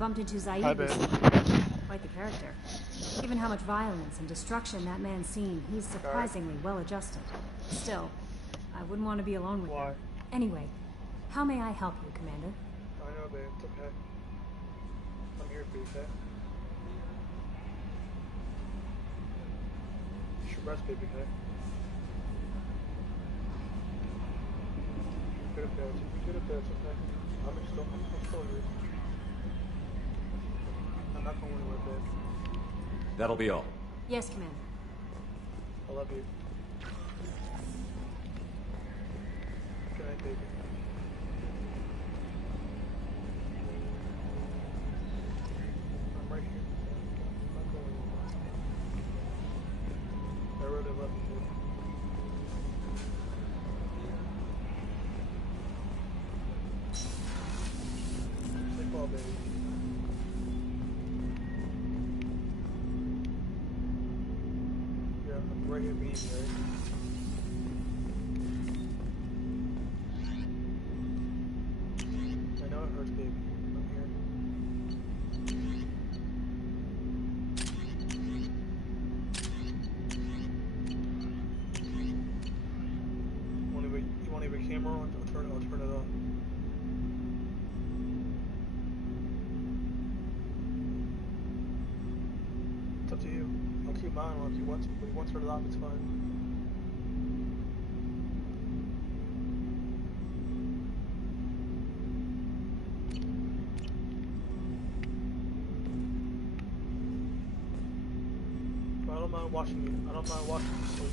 bumped into Hi, Zaid babe. recently. Quite the character. Given how much violence and destruction that man's seen, he's surprisingly well adjusted. Still, I wouldn't want to be alone with Why? him. Anyway, how may I help you, Commander? I know, babe. It's okay. I'm here for you, okay? You should rest, baby, okay? You're good up there. You're good up there. It's okay. I'm still here. I'm not going anywhere, babe. That'll be all. Yes, Commander. I love you. Good night, baby. I'm right here. I'm not going anywhere. I really love you, baby. Sleep well, baby. Yeah, I'm right here being you, right? I know it hurts, baby. I'm here. You want to leave a camera on? I'll turn it on. It's up to you. I'll keep mine on if you want to, but if you want to turn it off, it's fine. But I don't mind watching you. I don't mind watching you sleep.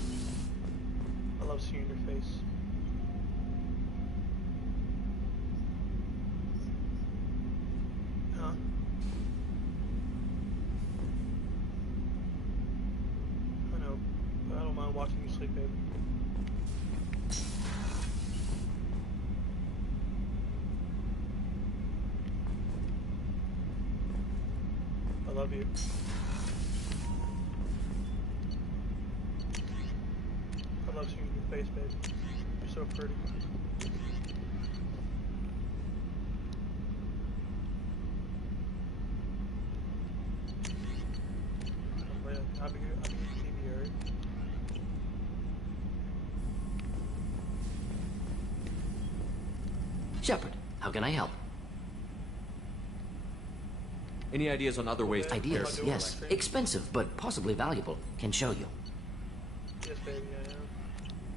I love seeing your face. Huh? I know, but I don't mind watching you sleep, baby. I love you. I love seeing your face, baby. You're so pretty. I'll be here TV, alright? Shepard, how can I help? Any ideas on other ways to repair Ideas, the yes. electric? Expensive, but possibly valuable. Can show you. Yes, baby, I am.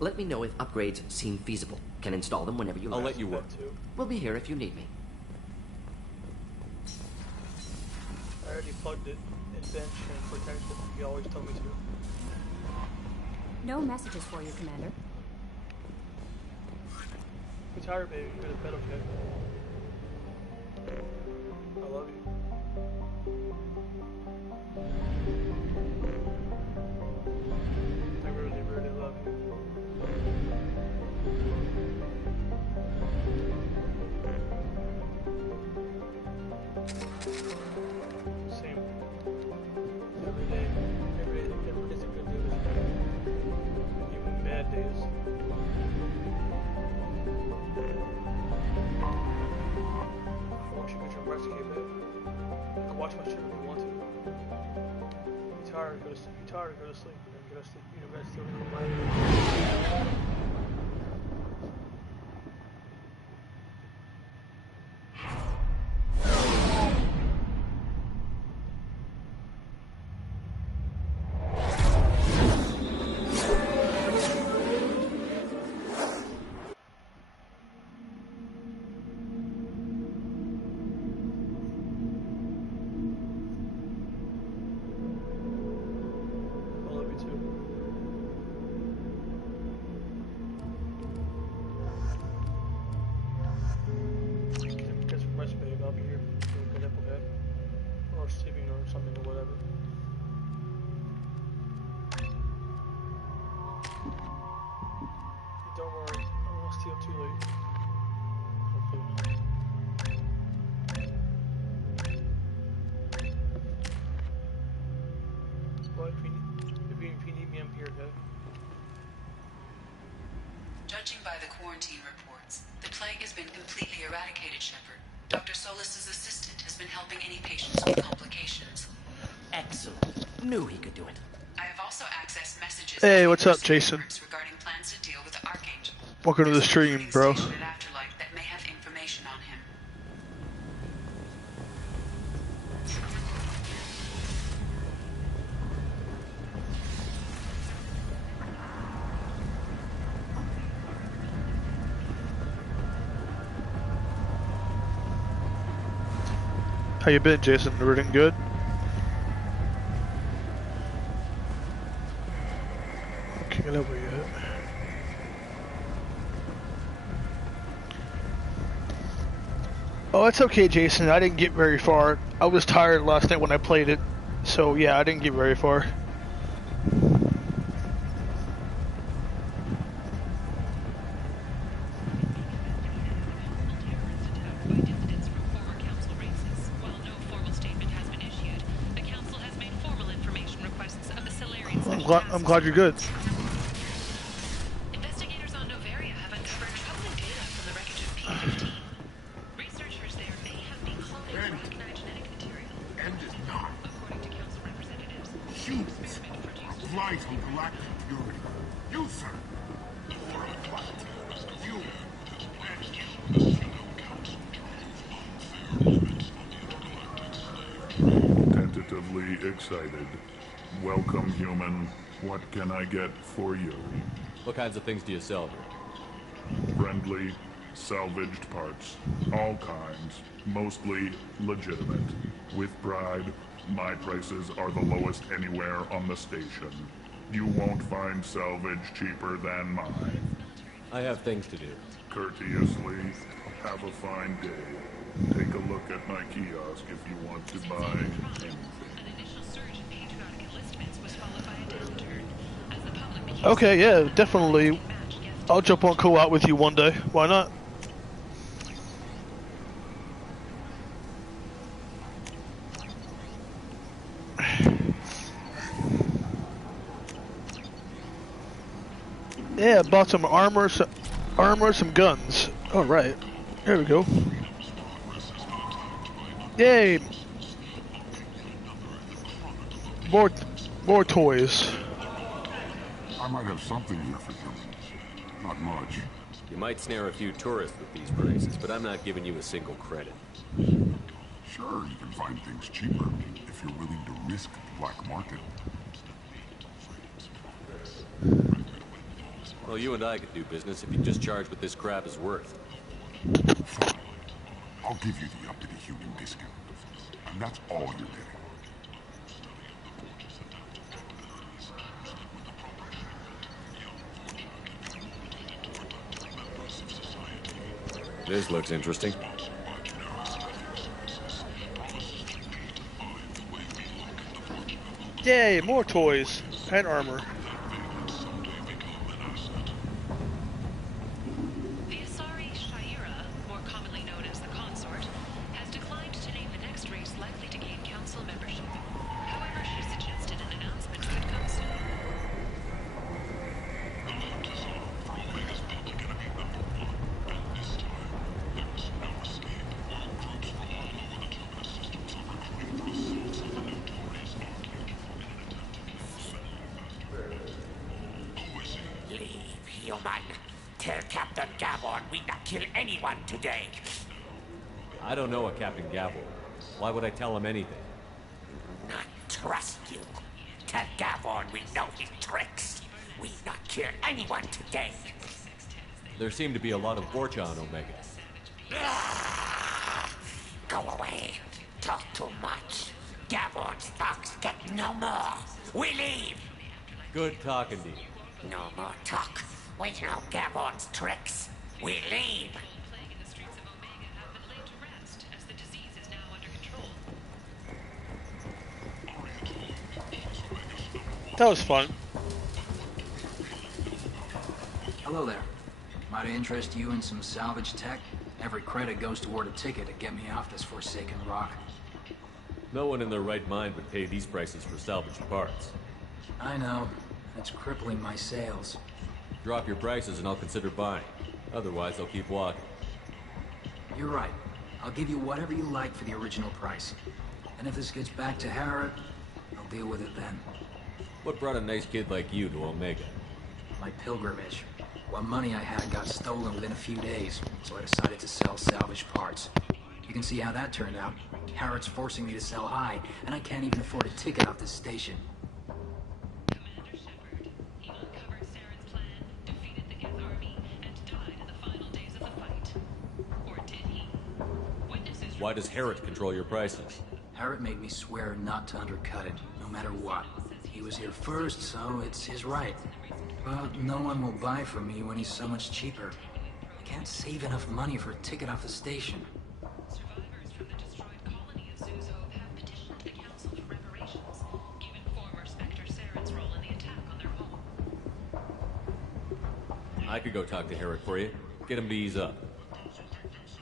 Let me know if upgrades seem feasible. Can install them whenever you I'll like. let you work. That too. We'll be here if you need me. I already plugged it in bench and protected. You always tell me to. No messages for you, Commander. Be tired, baby. Go to bed, okay? I love you. I really, really love you. Same. Every day. Every day's a good day with you. Even bad days. Once you get your rest, okay, babe? You can watch my show if you want to. You're tired, go to sleep. You're tired, go to sleep. Go to sleep. You know, still in your I love you too. Get some rest, babe. I'll be here for a good nap, okay? Or sleeping or something or whatever. Don't worry, I won't steal too late. Hopefully not. Well, if you need me, I'm here, okay? Judging by the quarantine reports, the plague has been completely eradicated, Shepard. Dr. Solis's assistant has been helping any patients with complications. Excellent. Knew he could do it. I have also accessed messages. Hey, what's up, Jason? Regarding plans to deal with the Archangel. Welcome to the stream, bro. Station at Afterlife that may have information on him. How you been, Jason? Everything good? Can't get over yet. Oh, it's okay, Jason. I didn't get very far. I was tired last night when I played it. So, yeah, I didn't get very far. I'm glad you're good. Investigators on Novaria have uncovered troubling data from the wreckage of P-15. Researchers there may have been cloning recognized genetic material. And is not. According to council representatives, Humans are vital galactic purity. You, sir. Or a planet. You. Tentatively excited. Welcome, human. What can I get for you? What kinds of things do you sell here? Friendly, salvaged parts. All kinds. Mostly legitimate. With pride, my prices are the lowest anywhere on the station. You won't find salvage cheaper than mine. I have things to do. Courteously, have a fine day. Take a look at my kiosk if you want to buy anything. Okay, yeah, definitely. I'll jump on co-op with you one day. Why not? Yeah, bought some armor, some guns. All right, here we go. Yay! More toys. I might have something here for humans. Not much. You might snare a few tourists with these prices, but I'm not giving you a single credit. Sure, you can find things cheaper if you're willing to risk the black market. Well, you and I could do business if you just charge what this crap is worth. Fine. I'll give you the up-to-the human discount. And that's all you're getting. This looks interesting. Yay, more toys and armor. The Asari Shaira, more commonly known as the Consort, has declined to name the next race likely to gain council membership. However, she suggested an announcement could come soon. Human. Tell Captain Gavon we not kill anyone today. I don't know a Captain Gavel. Why would I tell him anything? Not trust you. Tell Gavon we know his tricks. We not kill anyone today. There seem to be a lot of Vorcha on Omega. Go away. Talk too much. Gavon's thugs get no more. We leave. Good talking to you. No more talk. We know Gavon's tricks. We leave. Plague in the streets of Omega have been laid to rest as the disease is now under control. That was fun. Hello there. Might I interest you in some salvage tech? Every credit goes toward a ticket to get me off this forsaken rock. No one in their right mind would pay these prices for salvaged parts. I know. It's crippling my sales. Drop your prices and I'll consider buying. Otherwise, I'll keep walking. You're right. I'll give you whatever you like for the original price. And if this gets back to Harrod, I'll deal with it then. What brought a nice kid like you to Omega? My pilgrimage. What money I had got stolen within a few days, so I decided to sell salvage parts. You can see how that turned out. Harrod's forcing me to sell high, and I can't even afford a ticket off this station. Commander Shepard, he uncovered Saren's plan, defeated the Geth army, and died in the final days of the fight. Or did he? Witnesses... Why does Herod control your prices? Harrod made me swear not to undercut it, no matter what. He was here first, so it's his right. But no one will buy from me when he's so much cheaper. I can't save enough money for a ticket off the station. Survivors from the destroyed colony of Zuzo have petitioned the Council for reparations, given former Spectre Saren's role in the attack on their home. I could go talk to Herod for you. Get him to ease up.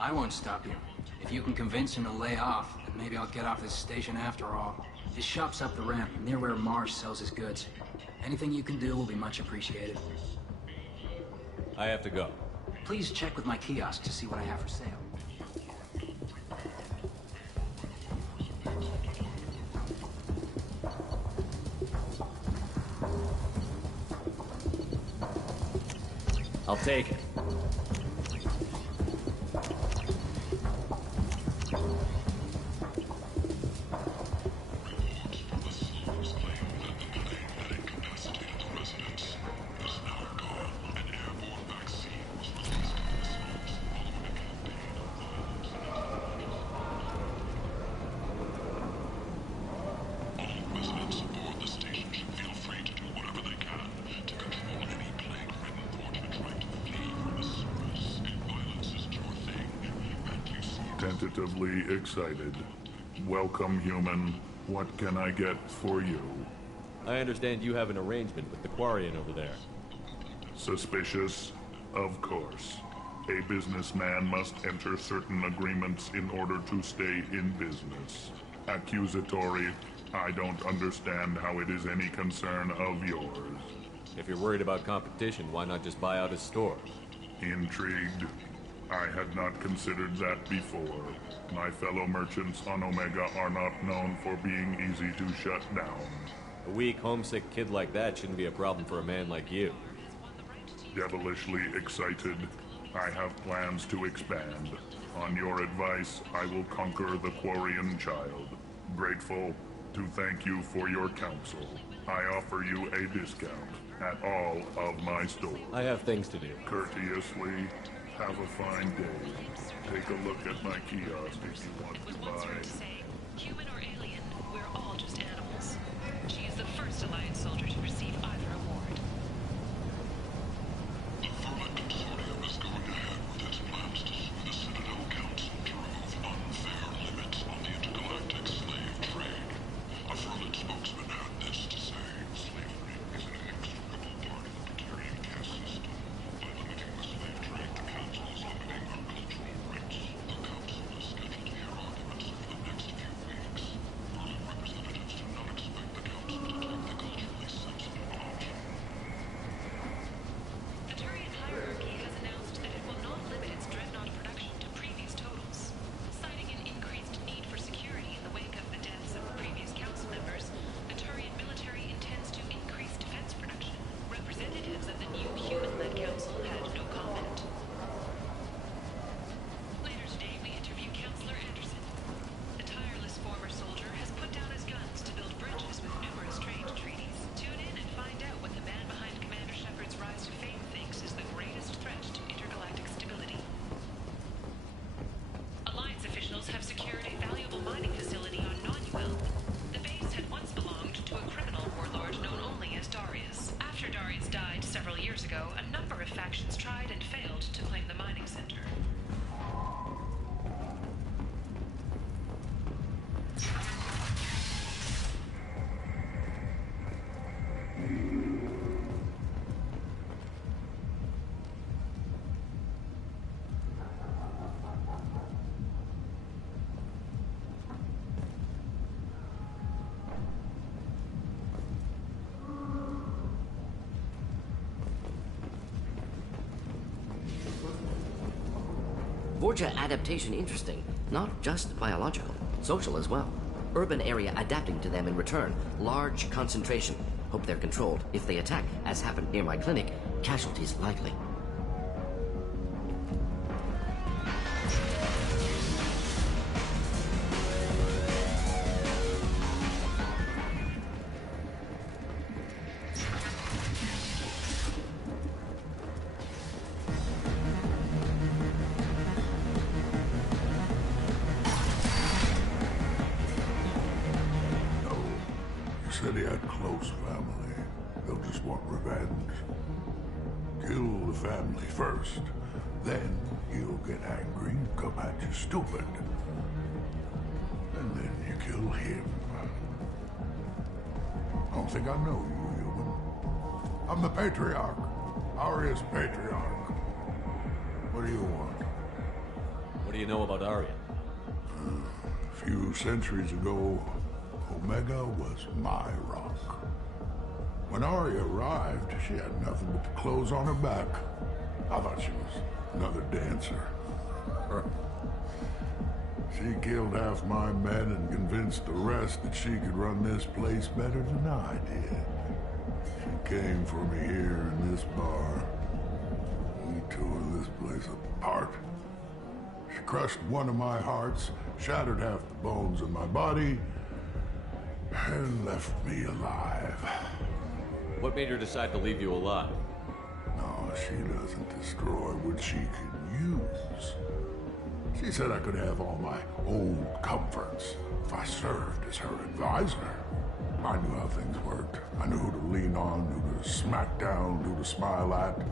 I won't stop you. If you can convince him to lay off, then maybe I'll get off this station after all. His shop's up the ramp, near where Marsh sells his goods. Anything you can do will be much appreciated. I have to go. Please check with my kiosk to see what I have for sale. I'll take it. Tentatively excited. Welcome, human. What can I get for you? I understand you have an arrangement with the Quarian over there. Suspicious? Of course. A businessman must enter certain agreements in order to stay in business. Accusatory? I don't understand how it is any concern of yours. If you're worried about competition, why not just buy out his store? Intrigued? I had not considered that before. My fellow merchants on Omega are not known for being easy to shut down. A weak, homesick kid like that shouldn't be a problem for a man like you. Devilishly excited. I have plans to expand. On your advice, I will conquer the Quarian child. Grateful to thank you for your counsel. I offer you a discount at all of my stores. I have things to do. Courteously, have a fine day. Take a look at my kiosk if you want to buy. Human or alien, we're all just animals. She is the first Alliance soldier to receive either award. The Thermite Consortium is going ahead with its plans to sue the Citadel Council to remove unfair limits on the intergalactic slave trade. A Thermite spokesman had this to say: slavery is an inextricable part of the Batarian caste system. By limiting the slave trade, the Council is limiting our cultural rights. The Council is scheduled to hear arguments over the next few weeks. Berlin representatives do not expect the Council to take the culturally sensitive option. The Turian hierarchy has announced that it will not limit its dreadnought production to previous totals. Citing an increased need for security in the wake of the deaths of the previous council members, the Turian military intends to increase defense production. Representatives of the new human-led council had no comment. Later today, we interview Councillor Anderson. The tireless former soldier has put down his guns to build bridges with numerous trade treaties. Tune in and find out what the man behind Commander Shepard's rise to fame thinks is the greatest threat to intergalactic stability. Alliance officials have secured a valuable mining facility on Nonuel. The base had once belonged to a criminal warlord known only as Darius. After Darius died several years ago, a number of factions tried and failed to claim the mining center. Vorja adaptation interesting, Not just biological, social as well. Urban area adapting to them in return. Large concentration. Hope they're controlled. If they attack, as happened near my clinic, casualties likely. Said he had close family. They'll just want revenge. Kill the family first. Then he'll get angry and come at you stupid. And then you kill him. I don't think I know you, human. I'm the Patriarch. Aria's Patriarch. What do you want? What do you know about Arya? A few centuries ago, Omega was my rock. When Arya arrived, she had nothing but the clothes on her back. I thought she was another dancer. She killed half my men and convinced the rest that she could run this place better than I did. She came for me here in this bar. We tore this place apart. She crushed one of my hearts, shattered half the bones in my body, and left me alive. What made her decide to leave you alive? No, she doesn't destroy what she can use. She said I could have all my old comforts if I served as her advisor. I knew how things worked. I knew who to lean on, who to smack down, who to smile at.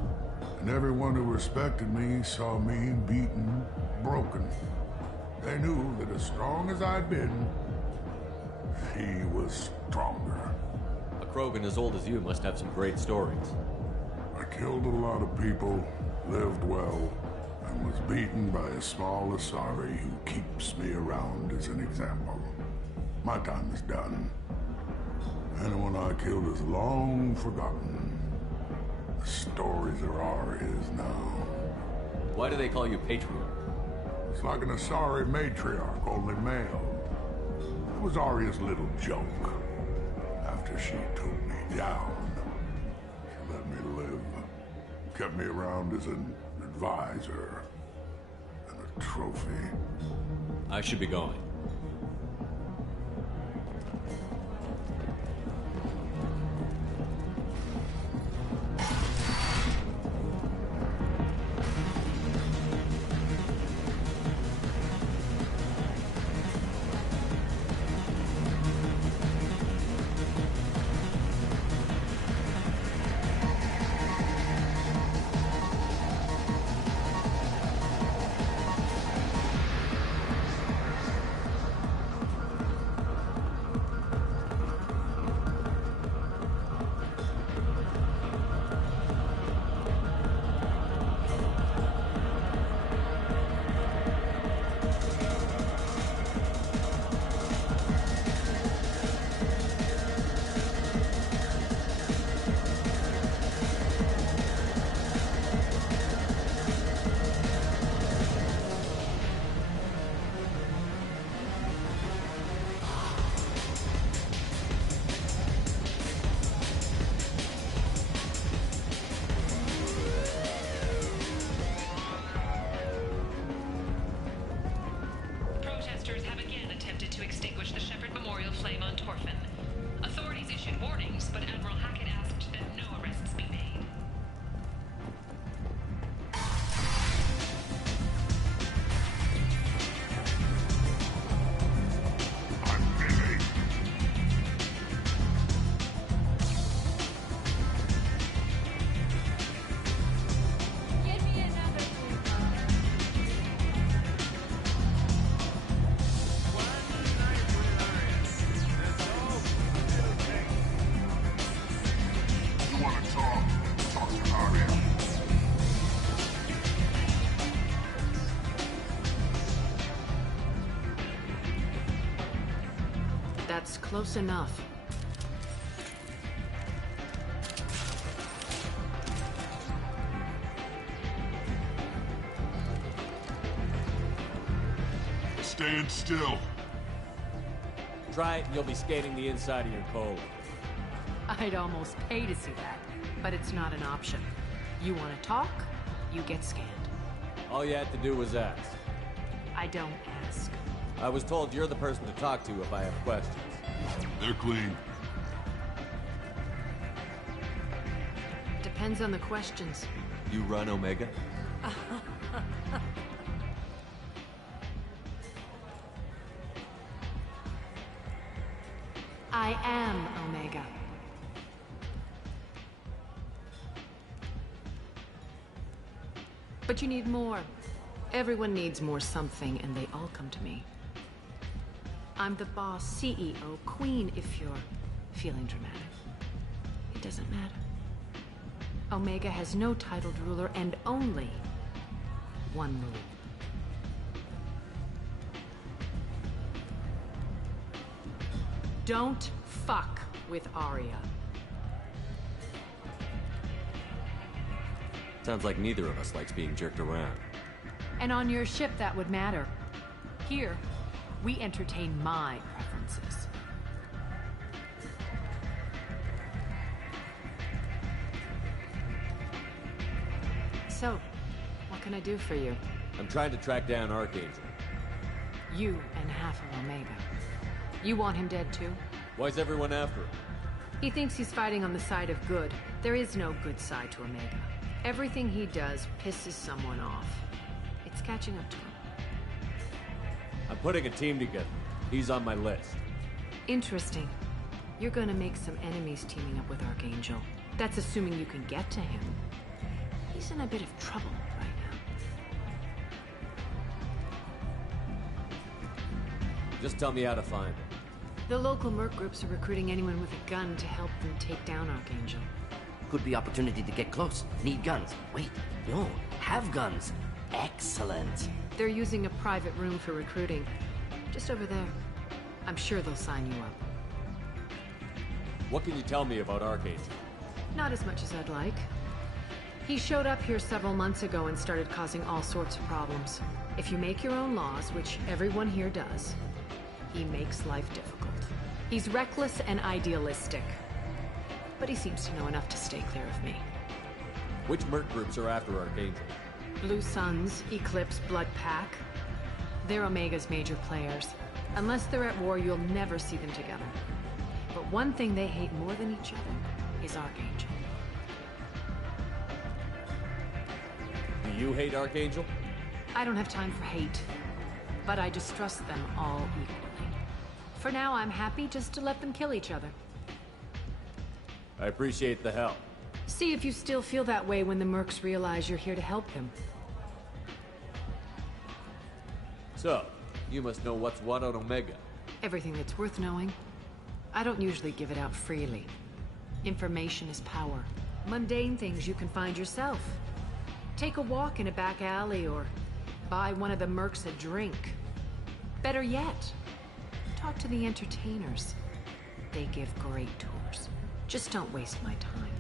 And everyone who respected me saw me beaten, broken. They knew that as strong as I'd been, he was stronger. A Krogan as old as you must have some great stories. I killed a lot of people, lived well, and was beaten by a small Asari who keeps me around as an example. My time is done. Anyone I killed is long forgotten. The stories are Aria's now. Why do they call you Patriarch? It's like an Asari matriarch, only male. It was Arya's little joke. After she took me down, she let me live. Kept me around as an advisor and a trophy. I should be going. Protesters have again attempted to extinguish the Shepherd Memorial flame on Torfin. Authorities issued warnings, but Admiral Hackett asked that no arrests be made. You want to talk? Talk to Arya. That's close enough. stand still. Try it and you'll be scanning the inside of your colon. I'd almost pay to see that, but it's not an option. You want to talk, you get scanned. All you had to do was ask. I don't ask. I was told you're the person to talk to if I have questions. They're clean. Depends on the questions. You run Omega? I am Omega. But you need more. Everyone needs more something, and they all come to me. I'm the boss, CEO, queen, if you're feeling dramatic. It doesn't matter. Omega has no titled ruler and only one rule. Don't fuck with Arya. Sounds like neither of us likes being jerked around. And on your ship, that would matter. Here, we entertain my preferences. So, what can I do for you? I'm trying to track down Archangel. You and half of Omega. You want him dead too? Why's everyone after him? He thinks he's fighting on the side of good. There is no good side to Omega. Everything he does pisses someone off. It's catching up to him. I'm putting a team together. He's on my list. Interesting. You're gonna make some enemies teaming up with Archangel. That's assuming you can get to him. He's in a bit of trouble right now. Just tell me how to find him. The local merc groups are recruiting anyone with a gun to help them take down Archangel. Could be opportunity to get close. Need guns. Wait, no, have guns. Excellent. They're using a private room for recruiting. Just over there. I'm sure they'll sign you up. What can you tell me about Archangel? Not as much as I'd like. He showed up here several months ago and started causing all sorts of problems. If you make your own laws, which everyone here does, he makes life difficult. He's reckless and idealistic. But he seems to know enough to stay clear of me. Which merc groups are after Archangel? Blue Suns, Eclipse, Blood Pack. They're Omega's major players. Unless they're at war, you'll never see them together. But one thing they hate more than each other is Archangel. Do you hate Archangel? I don't have time for hate, but I distrust them all equally. For now, I'm happy just to let them kill each other. I appreciate the help. See if you still feel that way when the mercs realize you're here to help him. So, you must know what's what on Omega. Everything that's worth knowing. I don't usually give it out freely. Information is power. Mundane things you can find yourself. Take a walk in a back alley or buy one of the mercs a drink. Better yet, talk to the entertainers. They give great tours. Just don't waste my time.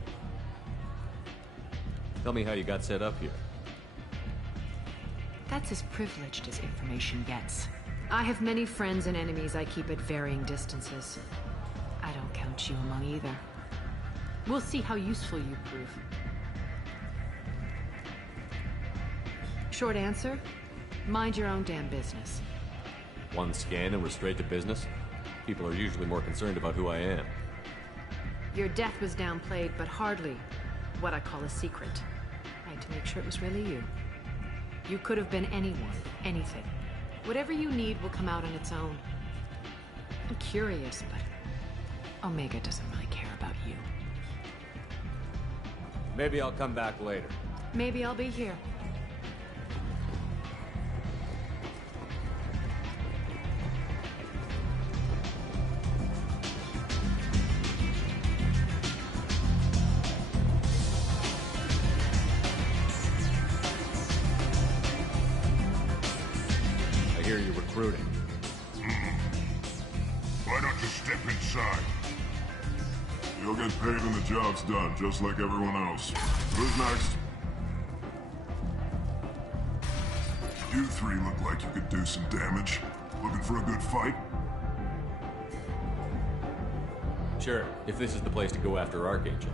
Tell me how you got set up here. That's as privileged as information gets. I have many friends and enemies I keep at varying distances. I don't count you among either. We'll see how useful you prove. Short answer, mind your own damn business. One scan and we're straight to business? People are usually more concerned about who I am. Your death was downplayed, but hardly what I call a secret. I had to make sure it was really you. You could have been anyone, anything. Whatever you need will come out on its own. I'm curious, but Omega doesn't really care about you. Maybe I'll come back later. Maybe I'll be here. I hear you're recruiting. Why don't you step inside? You'll get paid when the job's done, just like everyone else. Who's next? You three look like you could do some damage. Looking for a good fight? Sure, if this is the place to go after Archangel.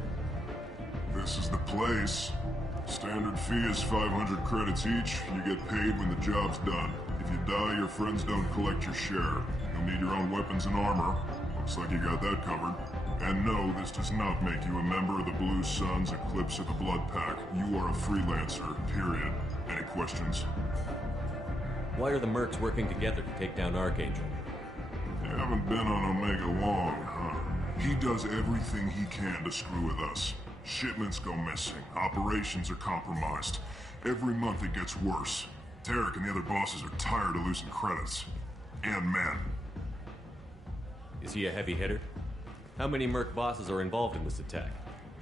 This is the place. Standard fee is 500 credits each. You get paid when the job's done. If you die, your friends don't collect your share. You'll need your own weapons and armor. Looks like you got that covered. And no, this does not make you a member of the Blue Suns, Eclipse, or the Blood Pack. You are a freelancer, period. Any questions? Why are the mercs working together to take down Archangel? You haven't been on Omega long, huh? He does everything he can to screw with us. Shipments go missing. Operations are compromised. Every month it gets worse. Tarek and the other bosses are tired of losing credits. And men. Is he a heavy hitter? How many merc bosses are involved in this attack?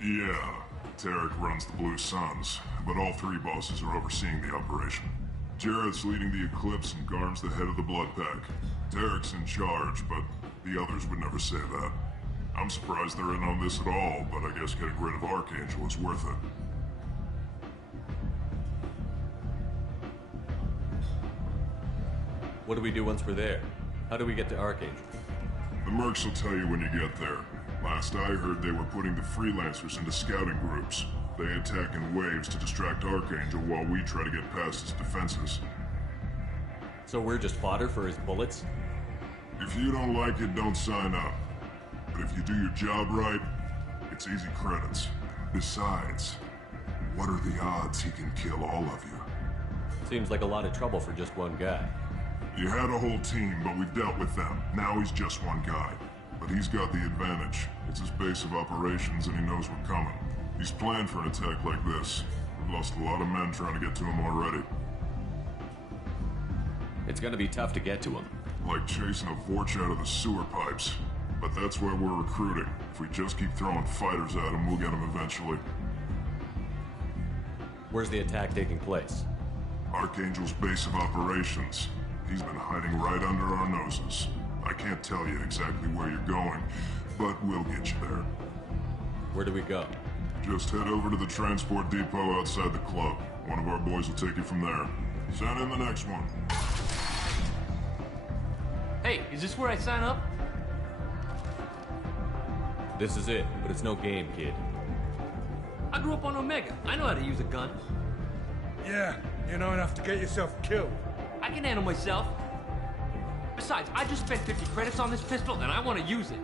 Yeah, Tarek runs the Blue Suns, but all three bosses are overseeing the operation. Jarrett's leading the Eclipse and Garm's the head of the Blood Pack. Tarek's in charge, but the others would never say that. I'm surprised they're in on this at all, but I guess getting rid of Archangel is worth it. What do we do once we're there? How do we get to Archangel? The mercs will tell you when you get there. Last I heard, they were putting the freelancers into scouting groups. They attack in waves to distract Archangel while we try to get past his defenses. So we're just fodder for his bullets? If you don't like it, don't sign up. But if you do your job right, it's easy credits. Besides, what are the odds he can kill all of you? Seems like a lot of trouble for just one guy. You had a whole team, but we've dealt with them. Now he's just one guy. But he's got the advantage. It's his base of operations and he knows we're coming. He's planned for an attack like this. We've lost a lot of men trying to get to him already. It's gonna be tough to get to him. Like chasing a Vorch out of the sewer pipes. But that's why we're recruiting. If we just keep throwing fighters at him, we'll get him eventually. Where's the attack taking place? Archangel's base of operations. He's been hiding right under our noses. I can't tell you exactly where you're going, but we'll get you there. Where do we go? Just head over to the transport depot outside the club. One of our boys will take you from there. Send in the next one. Hey, is this where I sign up? This is it, but it's no game, kid. I grew up on Omega. I know how to use a gun. Yeah, you know enough to get yourself killed. I can handle myself. Besides, I just spent 50 credits on this pistol, and I want to use it.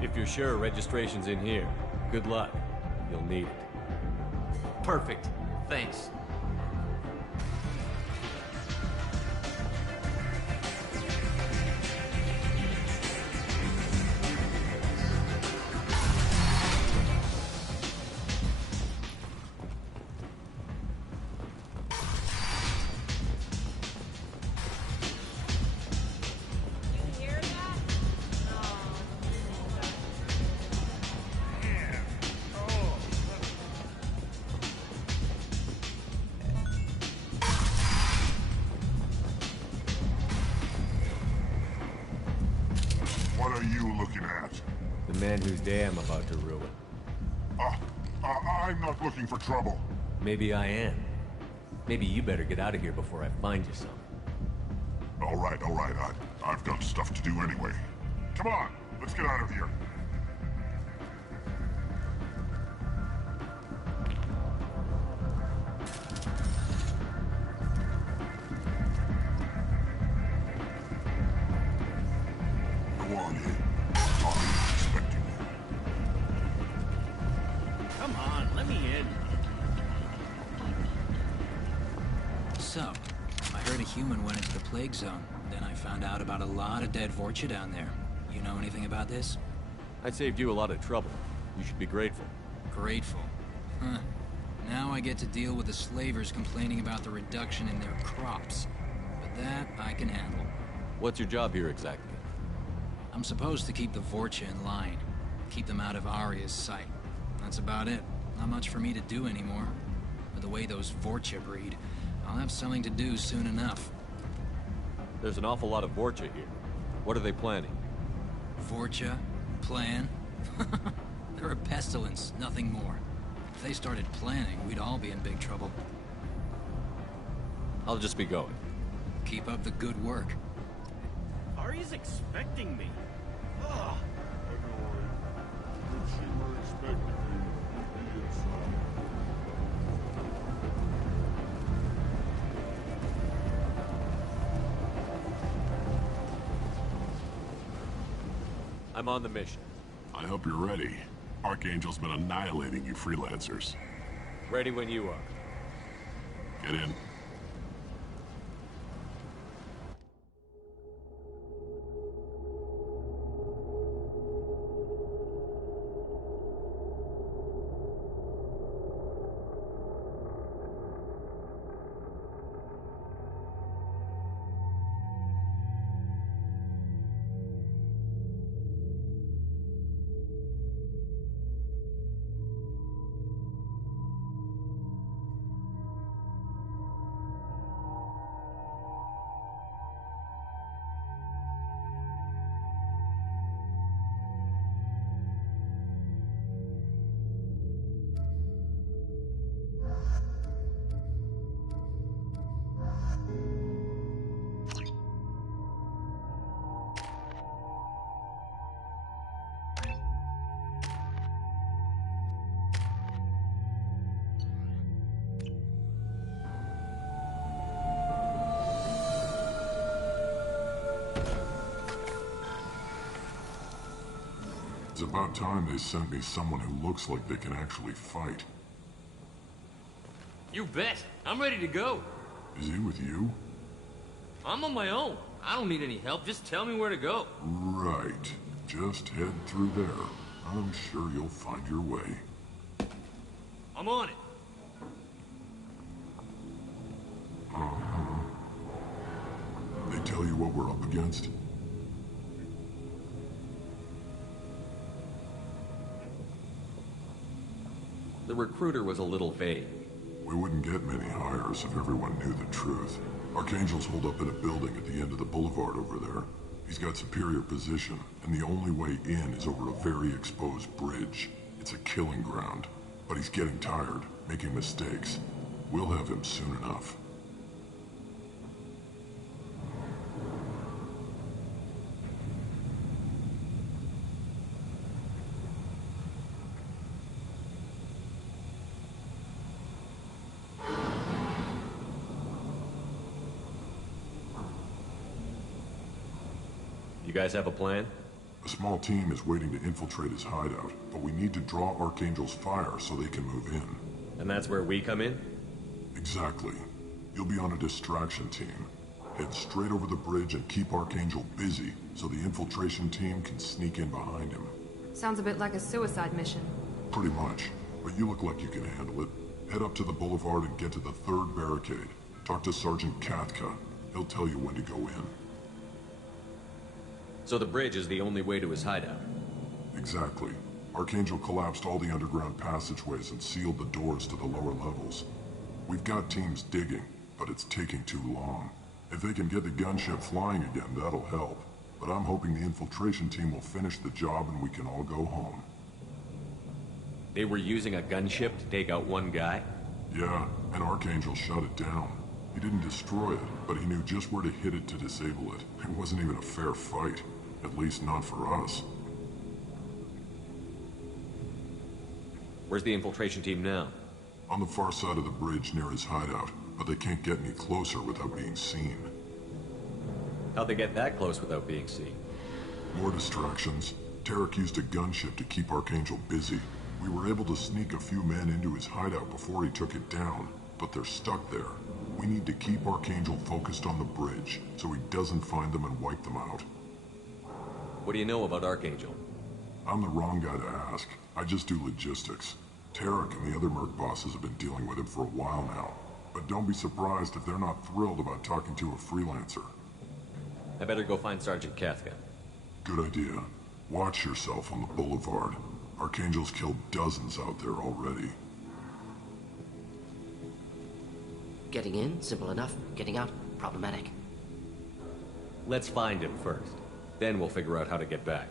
If you're sure registration's in here, good luck. You'll need it. Perfect. Thanks. What are you looking at? The man whose day I'm about to ruin. I'm not looking for trouble. Maybe I am. Maybe you better get out of here before I find you some. All right. I've got stuff to do anyway. Come on, let's get out of here. Go on in. I'm expecting you. Come on, let me in. So, I heard a human went into the plague zone. Then I found out about a lot of dead Vorcha down there. You know anything about this? I saved you a lot of trouble. You should be grateful. Grateful. Huh. Now I get to deal with the slavers complaining about the reduction in their crops. But that I can handle. What's your job here exactly? I'm supposed to keep the Vorcha in line. Keep them out of Arya's sight. That's about it. Not much for me to do anymore. With the way those Vorcha breed, I'll have something to do soon enough. There's an awful lot of Vorcha here. What are they planning? Vorcha? Plan? They're a pestilence, nothing more. If they started planning, we'd all be in big trouble. I'll just be going. Keep up the good work. Ari's expecting me. Ugh. I'm on the mission. I hope you're ready. Archangel's been annihilating you freelancers. Ready when you are. Get in. It's about time they sent me someone who looks like they can actually fight. You bet. I'm ready to go. Is he with you? I'm on my own. I don't need any help. Just tell me where to go. Right. Just head through there. I'm sure you'll find your way. I'm on it. They tell you what we're up against? The recruiter was a little vague. We wouldn't get many hires if everyone knew the truth. Archangel's holed up in a building at the end of the boulevard over there. He's got superior position, and the only way in is over a very exposed bridge. It's a killing ground. But he's getting tired, making mistakes. We'll have him soon enough. You guys have a plan? A small team is waiting to infiltrate his hideout, but we need to draw Archangel's fire so they can move in. And that's where we come in? Exactly. You'll be on a distraction team. Head straight over the bridge and keep Archangel busy so the infiltration team can sneak in behind him. Sounds a bit like a suicide mission. Pretty much, but you look like you can handle it. Head up to the boulevard and get to the third barricade. Talk to Sergeant Katka. He'll tell you when to go in. So the bridge is the only way to his hideout? Exactly. Archangel collapsed all the underground passageways and sealed the doors to the lower levels. We've got teams digging, but it's taking too long. If they can get the gunship flying again, that'll help. But I'm hoping the infiltration team will finish the job and we can all go home. They were using a gunship to take out one guy? Yeah, and Archangel shut it down. He didn't destroy it, but he knew just where to hit it to disable it. It wasn't even a fair fight. At least not for us. Where's the infiltration team now? On the far side of the bridge near his hideout, but they can't get any closer without being seen. How'd they get that close without being seen? More distractions. Tarek used a gunship to keep Archangel busy. We were able to sneak a few men into his hideout before he took it down, but they're stuck there. We need to keep Archangel focused on the bridge, so he doesn't find them and wipe them out. What do you know about Archangel? I'm the wrong guy to ask. I just do logistics. Tarek and the other merc bosses have been dealing with him for a while now. But don't be surprised if they're not thrilled about talking to a freelancer. I better go find Sergeant Katka. Good idea. Watch yourself on the boulevard. Archangel's killed dozens out there already. Getting in, simple enough. Getting out, problematic. Let's find him first. Then we'll figure out how to get back.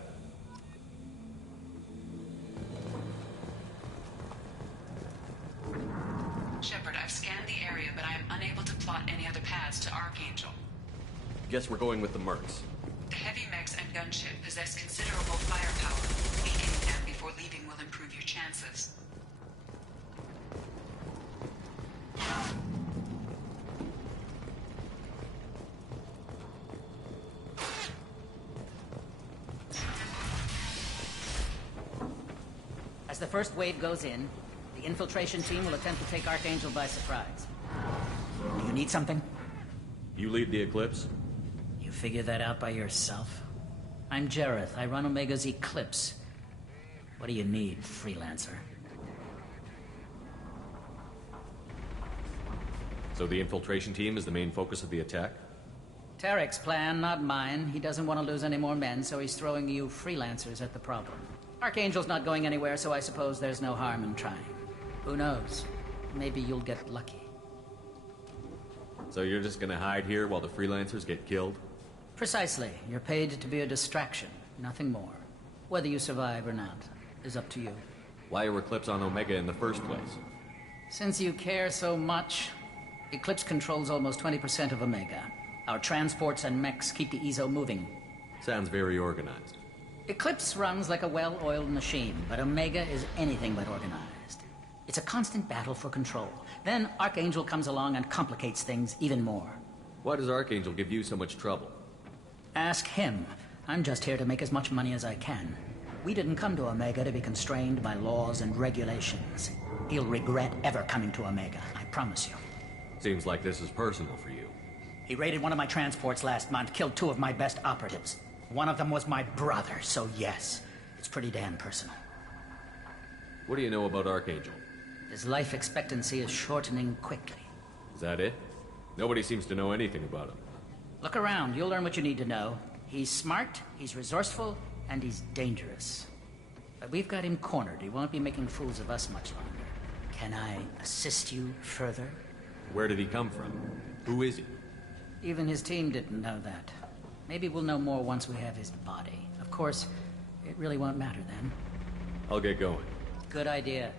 Shepard, I've scanned the area, but I am unable to plot any other paths to Archangel. Guess we're going with the mercs. The heavy mechs and gunship possess considerable firepower. Weakening them before leaving will improve your chances. As the first wave goes in, the infiltration team will attempt to take Archangel by surprise. Do you need something? You lead the Eclipse? You figure that out by yourself? I'm Jareth. I run Omega's Eclipse. What do you need, freelancer? So the infiltration team is the main focus of the attack? Tarek's plan, not mine. He doesn't want to lose any more men, so he's throwing you freelancers at the problem. Archangel's not going anywhere, so I suppose there's no harm in trying. Who knows? Maybe you'll get lucky. So you're just gonna hide here while the freelancers get killed? Precisely. You're paid to be a distraction, nothing more. Whether you survive or not is up to you. Why are Eclipse on Omega in the first place? Since you care so much, Eclipse controls almost 20% of Omega. Our transports and mechs keep the EZO moving. Sounds very organized. Eclipse runs like a well-oiled machine, but Omega is anything but organized. It's a constant battle for control. Then Archangel comes along and complicates things even more. Why does Archangel give you so much trouble? Ask him. I'm just here to make as much money as I can. We didn't come to Omega to be constrained by laws and regulations. He'll regret ever coming to Omega, I promise you. Seems like this is personal for you. He raided one of my transports last month, killed 2 of my best operatives. One of them was my brother, so yes, it's pretty damn personal. What do you know about Archangel? His life expectancy is shortening quickly. Is that it? Nobody seems to know anything about him. Look around, you'll learn what you need to know. He's smart, he's resourceful, and he's dangerous. But we've got him cornered. He won't be making fools of us much longer. Can I assist you further? Where did he come from? Who is he? Even his team didn't know that. Maybe we'll know more once we have his body. Of course, it really won't matter then. I'll get going. Good idea.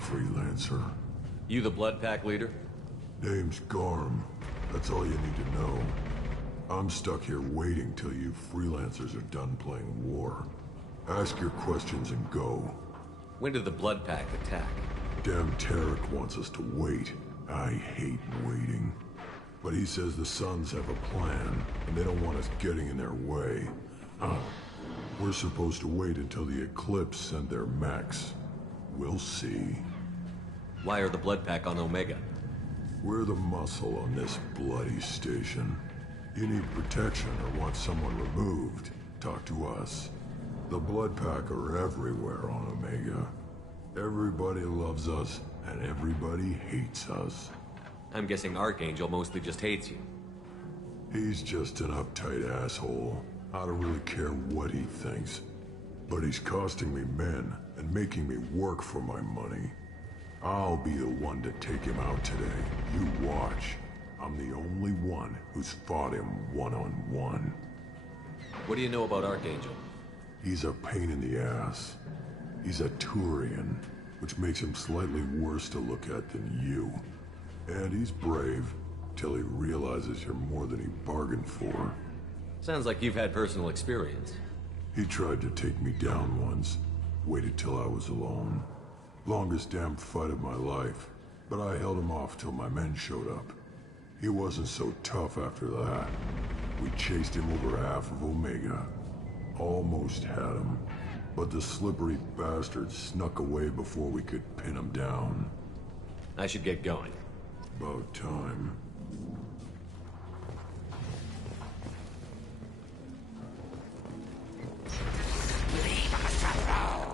Freelancer. You the Blood Pack leader? Name's Garm. That's all you need to know. I'm stuck here waiting till you freelancers are done playing war. Ask your questions and go. When did the Blood Pack attack? Damn Tarek wants us to wait. I hate waiting. But he says the Suns have a plan, and they don't want us getting in their way. We're supposed to wait until the Eclipse send their mechs. We'll see. Why are the Blood Pack on Omega? We're the muscle on this bloody station. You need protection or want someone removed, talk to us. The Blood Pack are everywhere on Omega. Everybody loves us, and everybody hates us. I'm guessing Archangel mostly just hates you. He's just an uptight asshole. I don't really care what he thinks. But he's costing me men and making me work for my money. I'll be the one to take him out today. You watch. I'm the only one who's fought him one-on-one. What do you know about Archangel? He's a pain in the ass. He's a Turian, which makes him slightly worse to look at than you. And he's brave, till he realizes you're more than he bargained for. Sounds like you've had personal experience. He tried to take me down once. Waited till I was alone. Longest damn fight of my life. But I held him off till my men showed up. He wasn't so tough after that. We chased him over half of Omega. Almost had him. But the slippery bastard snuck away before we could pin him down. I should get going. About time. Leave us alone!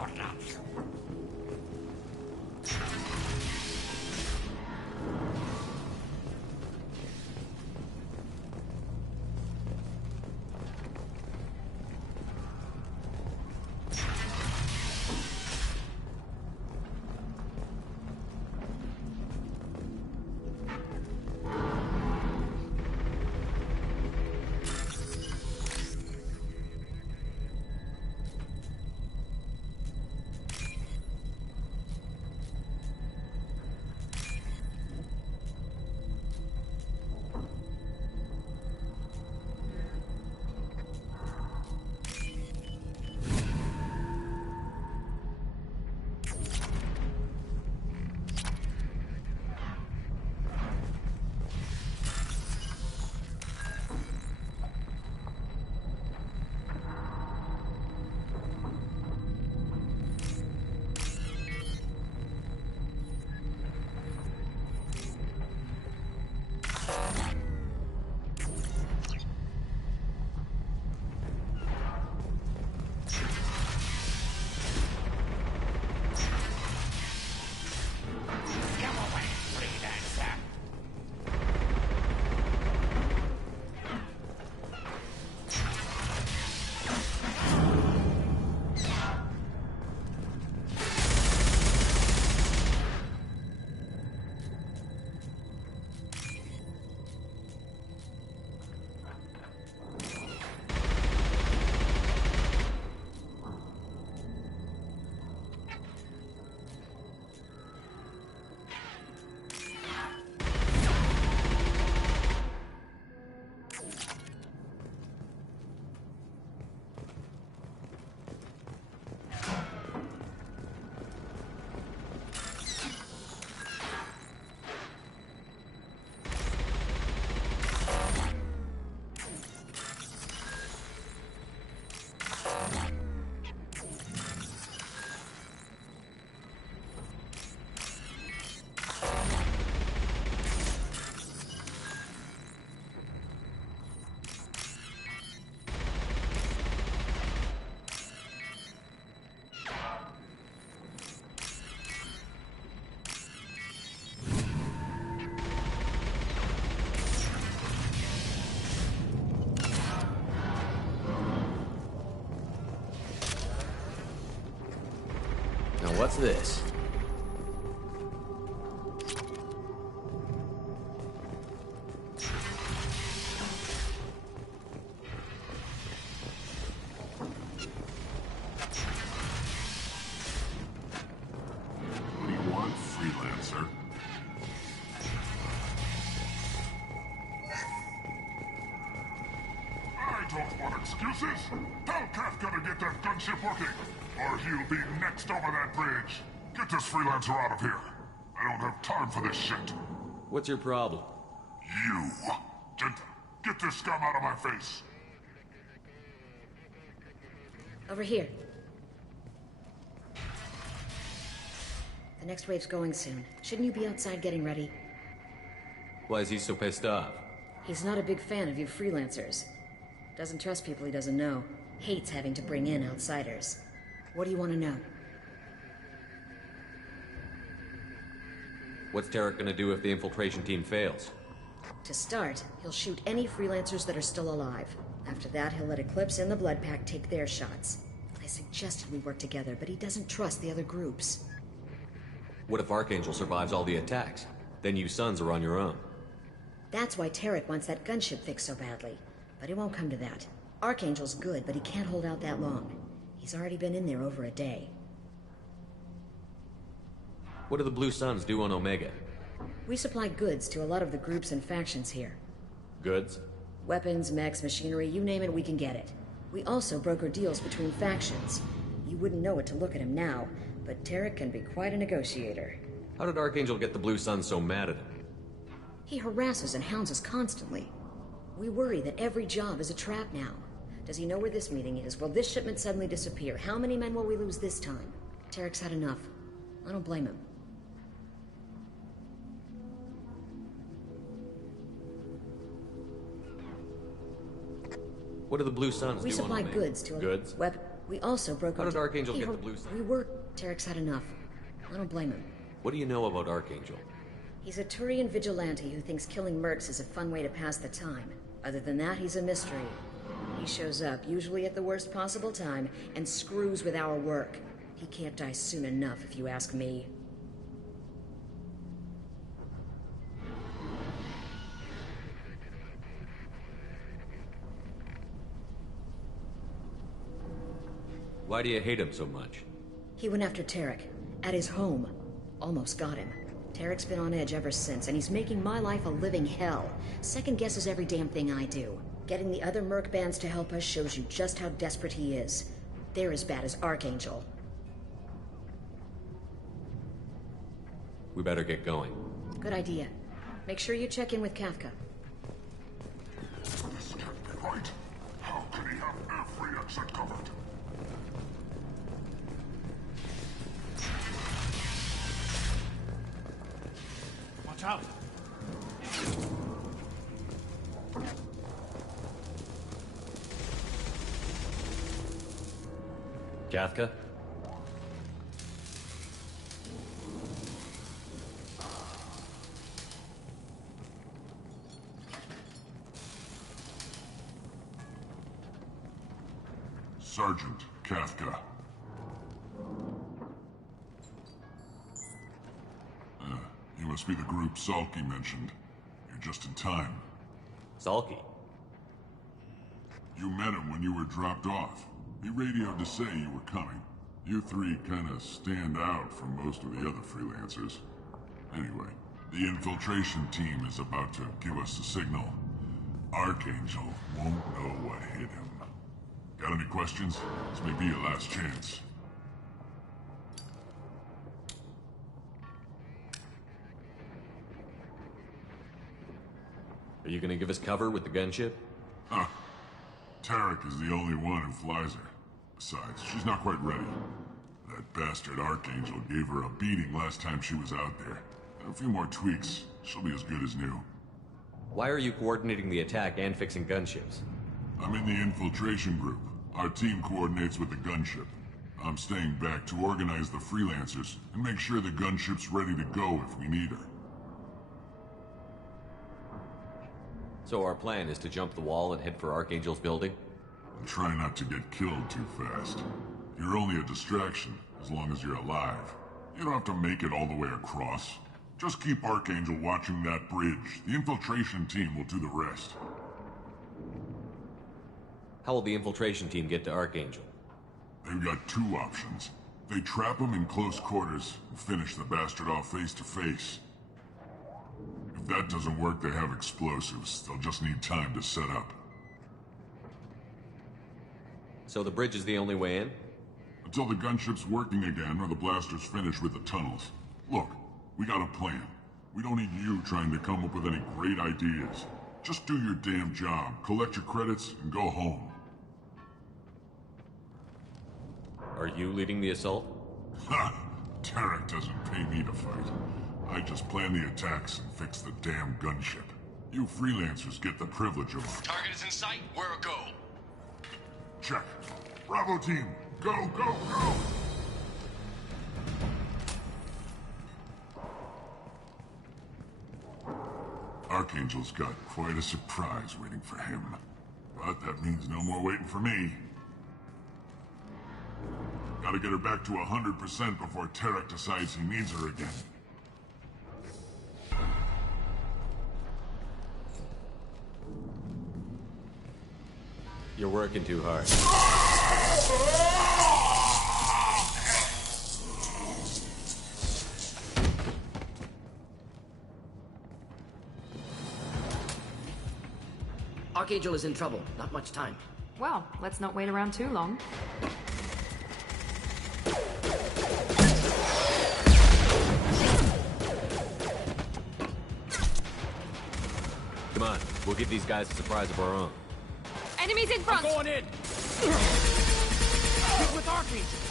what's this? What do you want, freelancer? I don't want excuses. Tell Kafka to get that gunship working, or he'll be next over that bridge. Get this freelancer out of here. I don't have time for this shit. What's your problem? You. Get this scum out of my face. Over here. The next wave's going soon. Shouldn't you be outside getting ready? Why is he so pissed off? He's not a big fan of you freelancers. Doesn't trust people he doesn't know. Hates having to bring in outsiders. What do you want to know? What's Tarek gonna do if the infiltration team fails? To start, he'll shoot any freelancers that are still alive. After that, he'll let Eclipse and the Blood Pack take their shots. I suggested we work together, but he doesn't trust the other groups. What if Archangel survives all the attacks? Then you sons are on your own. That's why Tarek wants that gunship fixed so badly. But it won't come to that. Archangel's good, but he can't hold out that long. He's already been in there over a day. What do the Blue Suns do on Omega? We supply goods to a lot of the groups and factions here. Goods? Weapons, mechs, machinery, you name it, we can get it. We also broker deals between factions. You wouldn't know it to look at him now, but Tarek can be quite a negotiator. How did Archangel get the Blue Suns so mad at him? He harasses and hounds us constantly. We worry that every job is a trap now. Does he know where this meeting is? Will this shipment suddenly disappear? How many men will we lose this time? Tarek's had enough. I don't blame him. What do the Blue Suns We do supply on Omega? goods to Goods? We also broker... How did Archangel get the Blue Suns? We work... Tarek's had enough. I don't blame him. What do you know about Archangel? He's a Turian vigilante who thinks killing mercs is a fun way to pass the time. Other than that, he's a mystery. He shows up, usually at the worst possible time, and screws with our work. He can't die soon enough, if you ask me. Why do you hate him so much? He went after Tarek, at his home. Almost got him. Tarek's been on edge ever since, and he's making my life a living hell. Second guesses every damn thing I do. Getting the other merc bands to help us shows you just how desperate he is. They're as bad as Archangel. We better get going. Good idea. Make sure you check in with Kafka. This can't be right. How can he have every exit covered? Watch out! Kafka? Sergeant Kafka. You must be the group Salky mentioned. You're just in time. Salky? You met him when you were dropped off. He radioed to say you were coming. You three kinda stand out from most of the other freelancers. Anyway, the infiltration team is about to give us the signal. Archangel won't know what hit him. Got any questions? This may be your last chance. Are you gonna give us cover with the gunship? Huh. Tarek is the only one who flies her. Besides, she's not quite ready. That bastard Archangel gave her a beating last time she was out there. A few more tweaks, she'll be as good as new. Why are you coordinating the attack and fixing gunships? I'm in the infiltration group. Our team coordinates with the gunship. I'm staying back to organize the freelancers and make sure the gunship's ready to go if we need her. So our plan is to jump the wall and head for Archangel's building? And try not to get killed too fast. You're only a distraction, as long as you're alive. You don't have to make it all the way across. Just keep Archangel watching that bridge. The infiltration team will do the rest. How will the infiltration team get to Archangel? They've got two options. They trap him in close quarters and finish the bastard off face to face. If that doesn't work, they have explosives. They'll just need time to set up. So the bridge is the only way in? Until the gunship's working again or the blasters finish with the tunnels. Look, we got a plan. We don't need you trying to come up with any great ideas. Just do your damn job, collect your credits, and go home. Are you leading the assault? Ha! Tarek doesn't pay me to fight. I just plan the attacks and fix the damn gunship. You freelancers get the privilege of... Target is in sight. Where a go? Check. Bravo team, go, go, go! Archangel's got quite a surprise waiting for him. But that means no more waiting for me. Gotta get her back to 100% before Tarek decides he needs her again. You're working too hard. Archangel is in trouble. Not much time. Well, let's not wait around too long. Come on, we'll give these guys a surprise of our own. Enemies in front! I'm going in! Get with Archangel!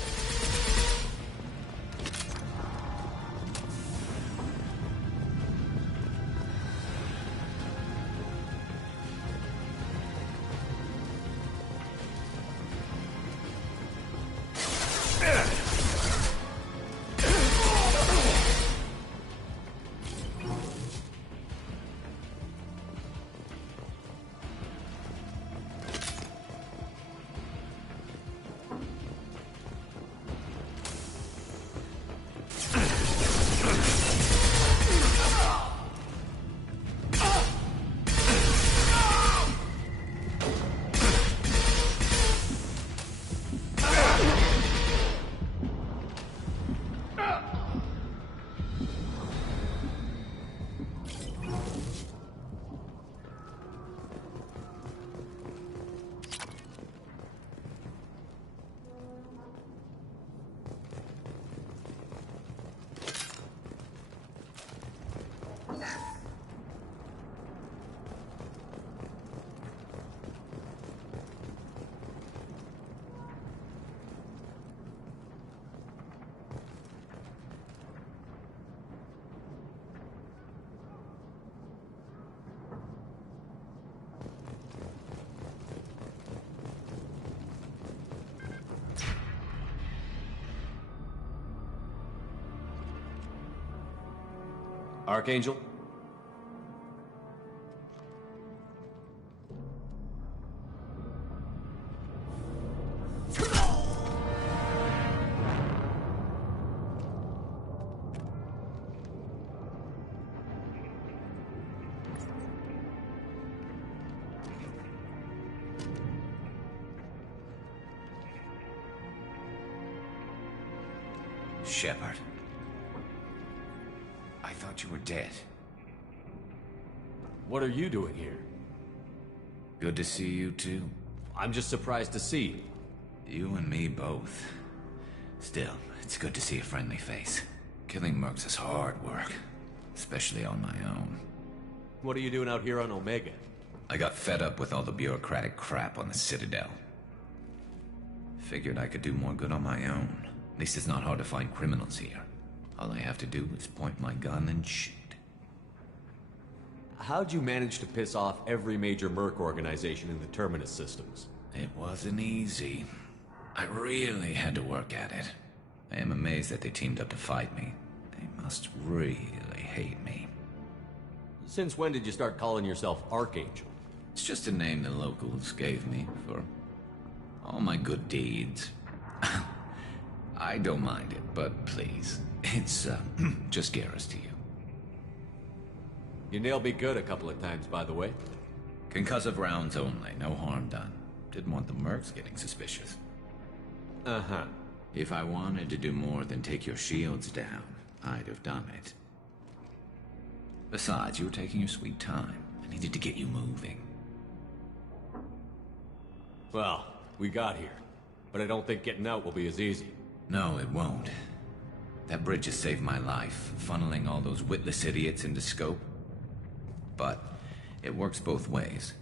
Archangel? Shepard. I thought you were dead. What are you doing here? Good to see you too. I'm just surprised to see you. You and me both. Still, it's good to see a friendly face. Killing mercs is hard work, especially on my own. What are you doing out here on Omega? I got fed up with all the bureaucratic crap on the Citadel. Figured I could do more good on my own. At least it's not hard to find criminals here. All I have to do is point my gun and shoot. How'd you manage to piss off every major merc organization in the Terminus systems? It wasn't easy. I really had to work at it. I am amazed that they teamed up to fight me. They must really hate me. Since when did you start calling yourself Archangel? It's just a name the locals gave me for all my good deeds. I don't mind it, but please. It's, just Garrus to you. You nailed me good a couple of times, by the way. Concussive rounds only, no harm done. Didn't want the mercs getting suspicious. Uh-huh. If I wanted to do more than take your shields down, I'd have done it. Besides, you were taking your sweet time. I needed to get you moving. Well, we got here. But I don't think getting out will be as easy. No, it won't. That bridge has saved my life, funneling all those witless idiots into scope. But it works both ways.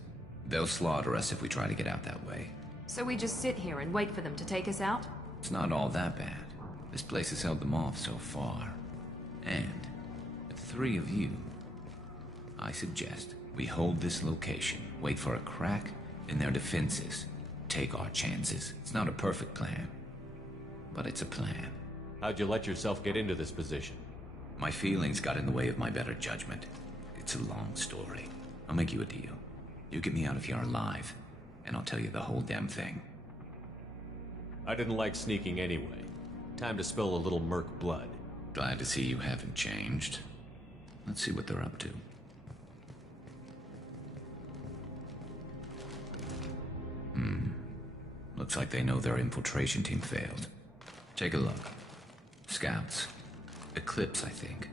They'll slaughter us if we try to get out that way. So we just sit here and wait for them to take us out? It's not all that bad. This place has held them off so far. And with 3 of you, I suggest we hold this location, wait for a crack in their defenses, take our chances. It's not a perfect plan, but it's a plan. How'd you let yourself get into this position? My feelings got in the way of my better judgment. It's a long story. I'll make you a deal. You get me out of here alive, and I'll tell you the whole damn thing. I didn't like sneaking anyway. Time to spill a little merc blood. Glad to see you haven't changed. Let's see what they're up to. Looks like they know their infiltration team failed. Take a look. Scouts. Eclipse, I think.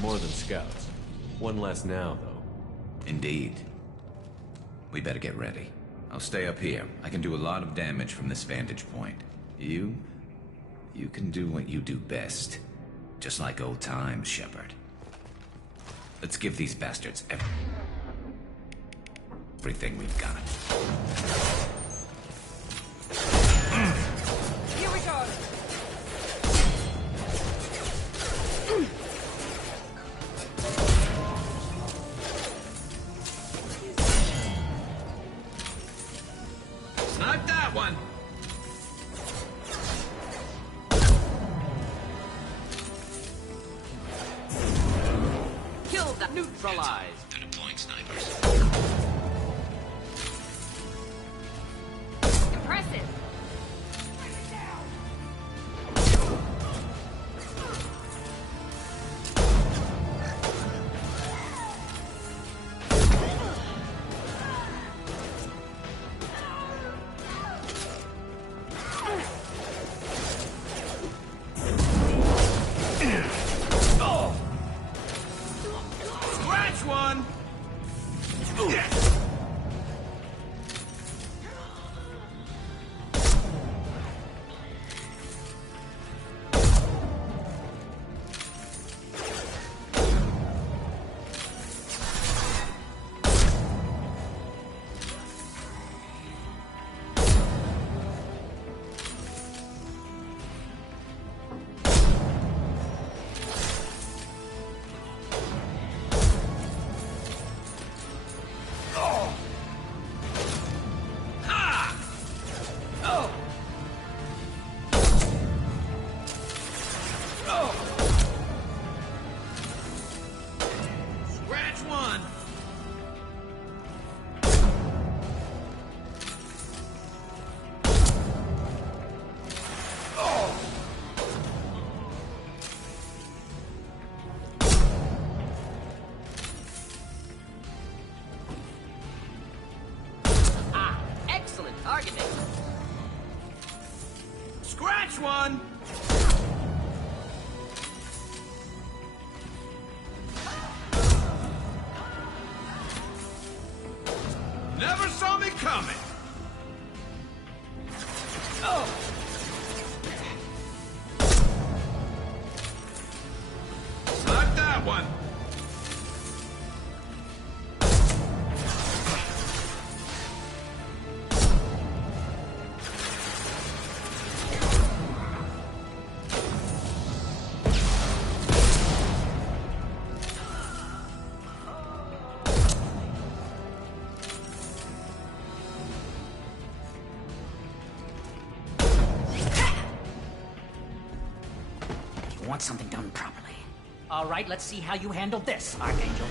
More than scouts. One less now, though. Indeed. We better get ready. I'll stay up here. I can do a lot of damage from this vantage point. You can do what you do best. Just like old times, Shepard. Let's give these bastards everything we've got. Here we go! Snipe that one! Kill that! Neutralized! To deploying snipers. Impressive! Scratch one! Scratch one! Ah, excellent targeting. Scratch one! Never saw me coming! Snipe that one! You want something done properly. All right, let's see how you handle this, Archangel.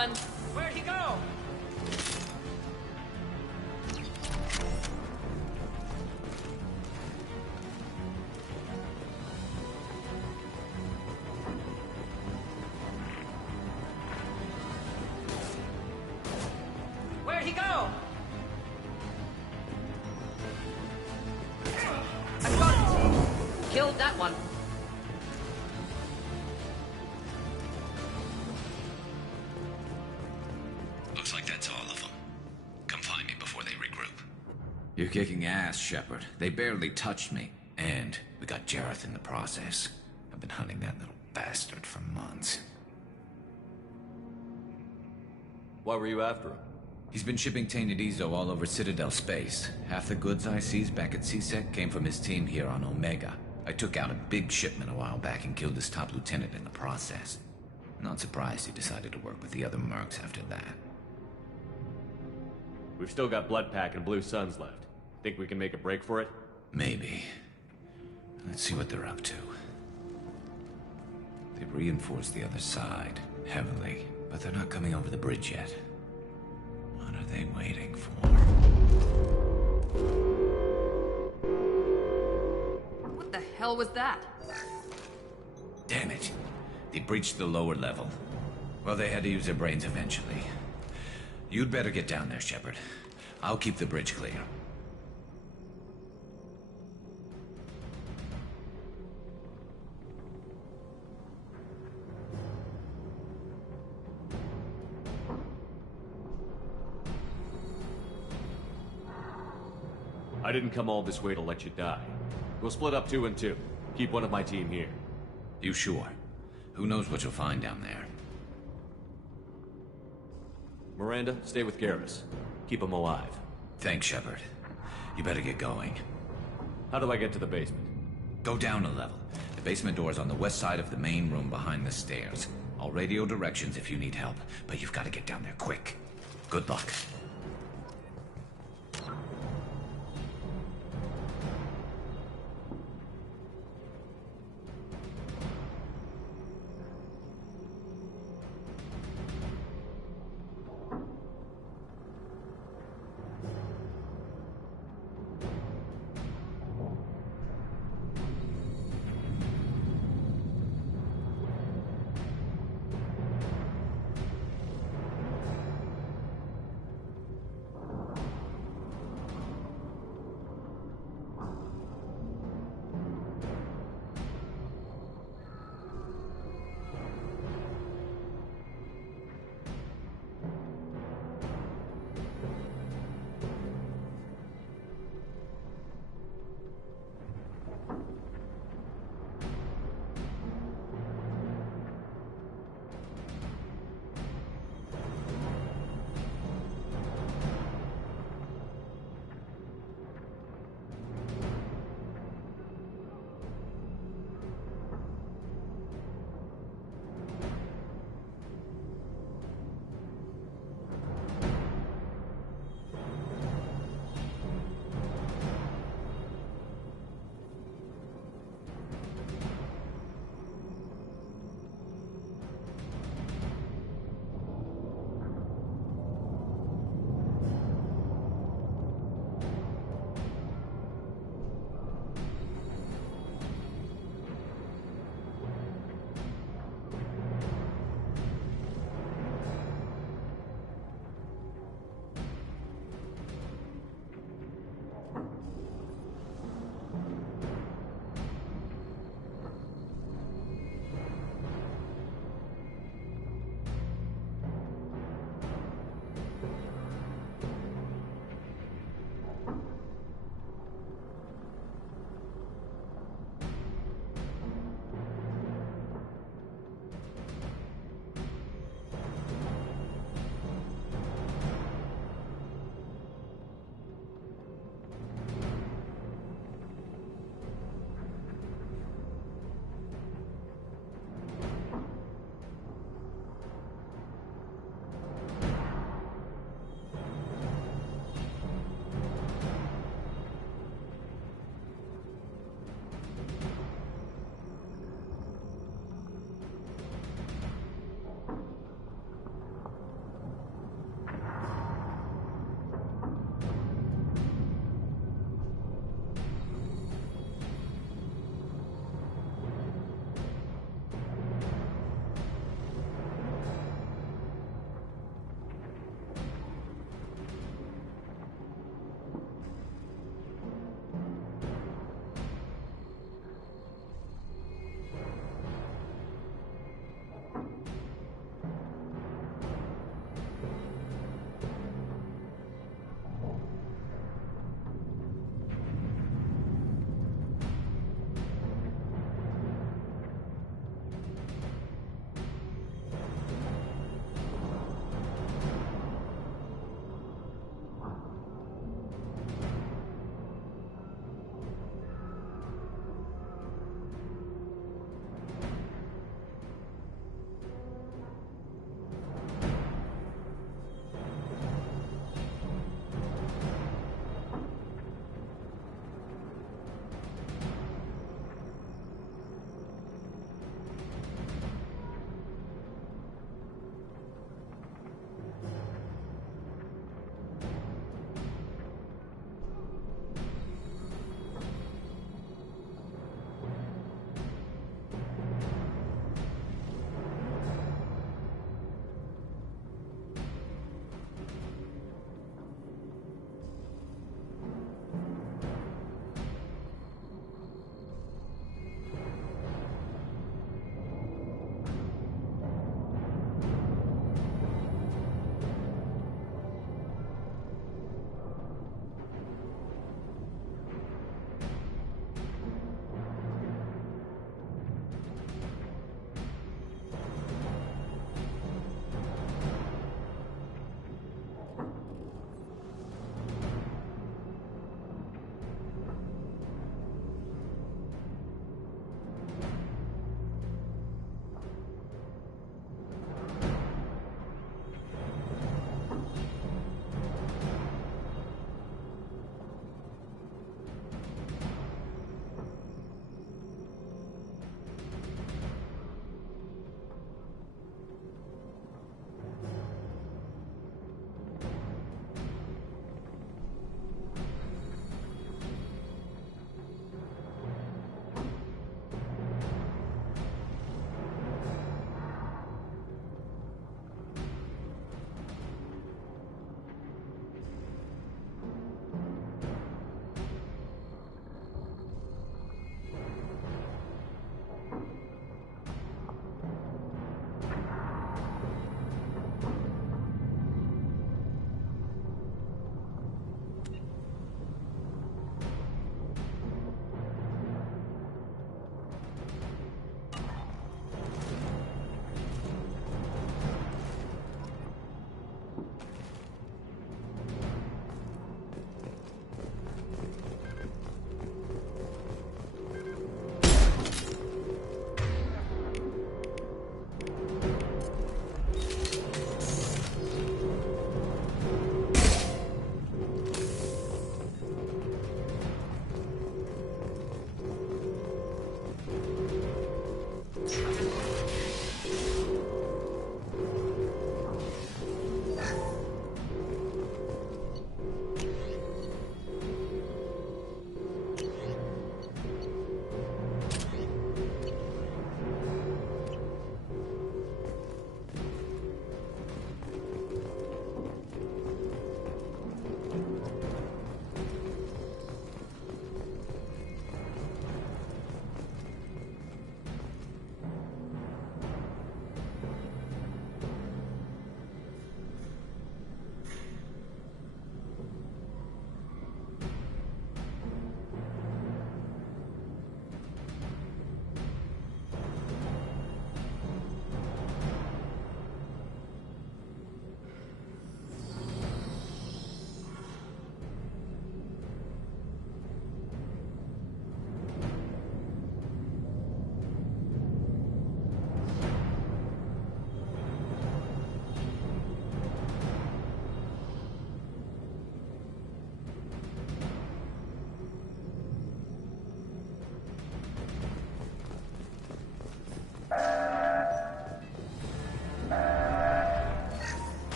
one. Where'd he go? Where'd he go? I got him. Killed that one. Looks like that's all of them. Come find me before they regroup. You're kicking ass, Shepard. They barely touched me. And we got Jareth in the process. I've been hunting that little bastard for months. Why were you after him? He's been shipping tainted Ezo all over Citadel space. Half the goods I seized back at CSEC came from his team here on Omega. I took out a big shipment a while back and killed his top lieutenant in the process. Not surprised he decided to work with the other mercs after that. We've still got Bloodpack and Blue Suns left. Think we can make a break for it? Maybe. Let's see what they're up to. They've reinforced the other side, heavily, but they're not coming over the bridge yet. What are they waiting for? What the hell was that? Damn it. They breached the lower level. Well, they had to use their brains eventually. You'd better get down there, Shepard. I'll keep the bridge clear. I didn't come all this way to let you die. We'll split up 2 and 2. Keep one of my team here. You sure? Who knows what you'll find down there? Miranda, stay with Garrus. Keep him alive. Thanks, Shepard. You better get going. How do I get to the basement? Go down a level. The basement door's on the west side of the main room behind the stairs. I'll radio directions if you need help, but you've got to get down there quick. Good luck.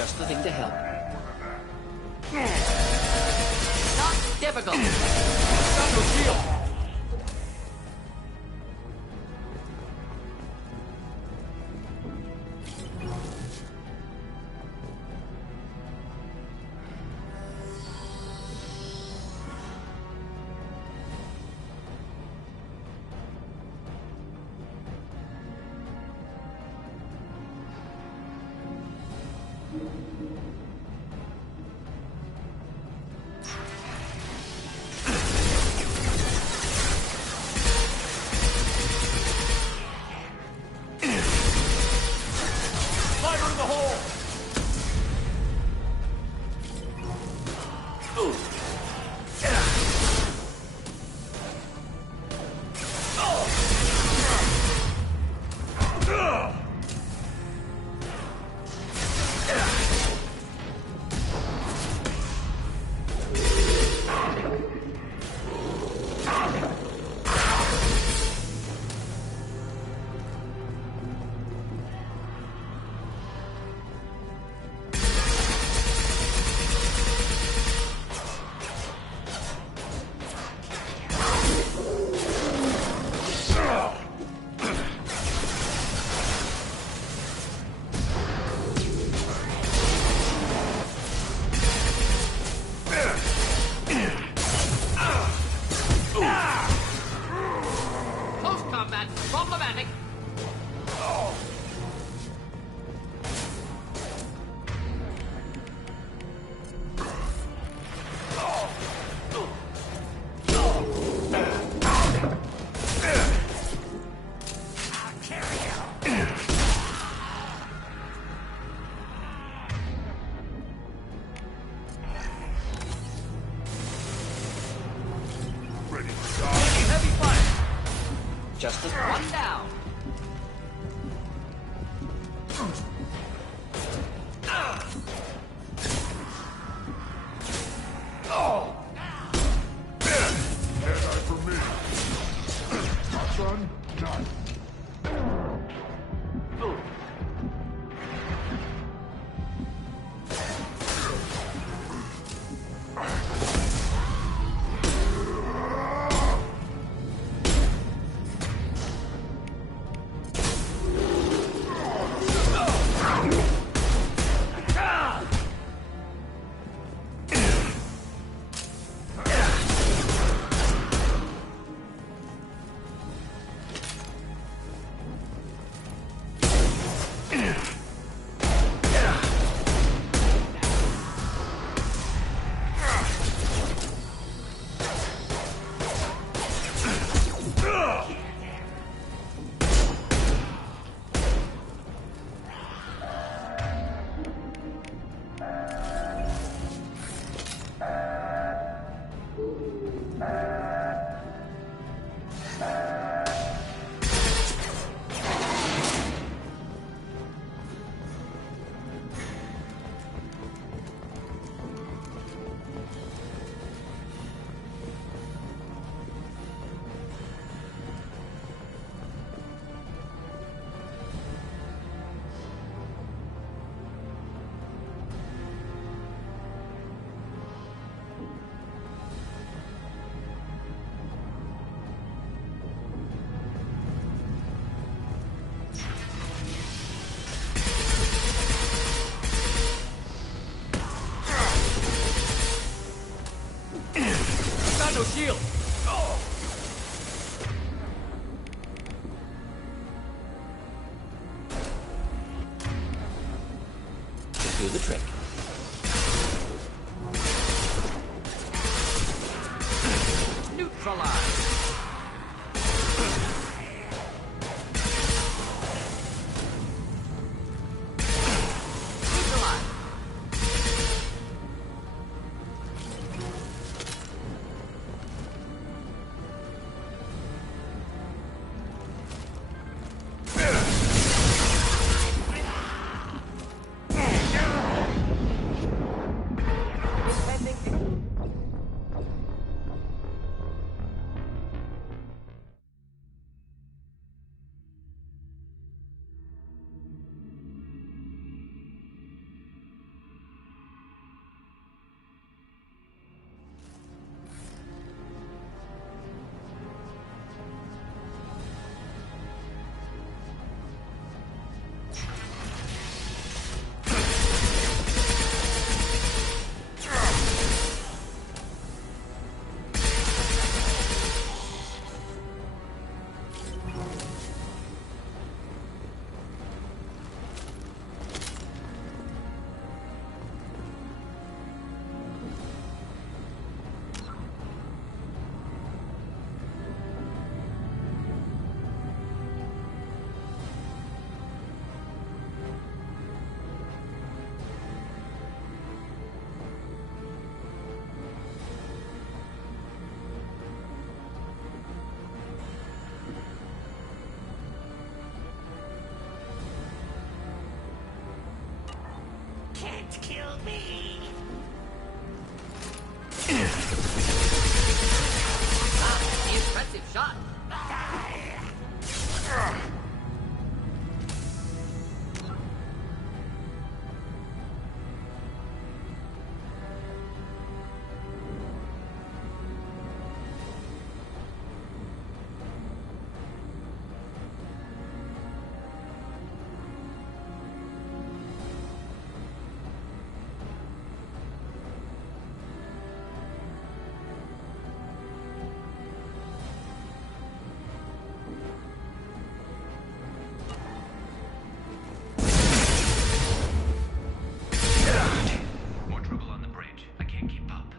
Just the thing to help. Not difficult. Got no shield. Just as one down. Jedi for me. Son, none. Got no shield. Do the trick. Neutralize. kill me. Impressive shot. More trouble on the bridge. I can't keep up.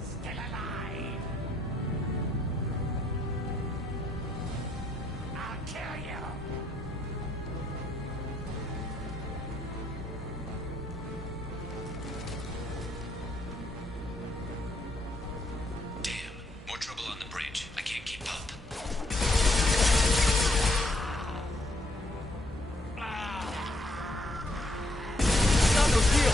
Still alive. I'll kill you. Damn. More trouble on the bridge. I can't keep up. Not no deal.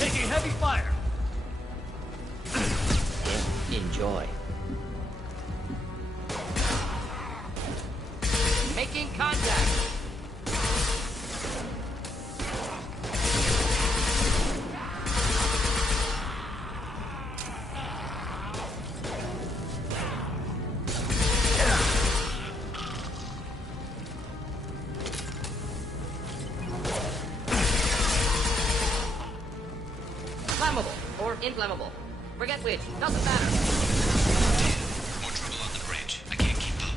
Taking heavy fire. Enjoy. Making contact. Flammable or inflammable. Forget which. Doesn't matter. More trouble on the bridge. I can't keep up.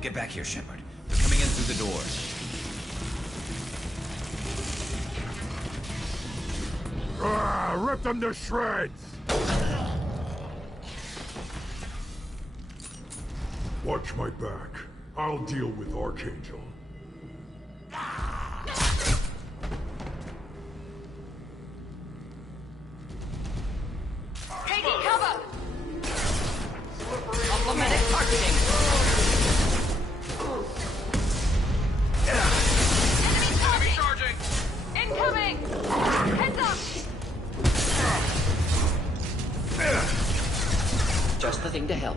Get back here, Shepard. They're coming in through the doors. Rip them to shreds! Watch my back. I'll deal with Archangel. Taking Enemy charging! Incoming! Heads up! Just the thing to help.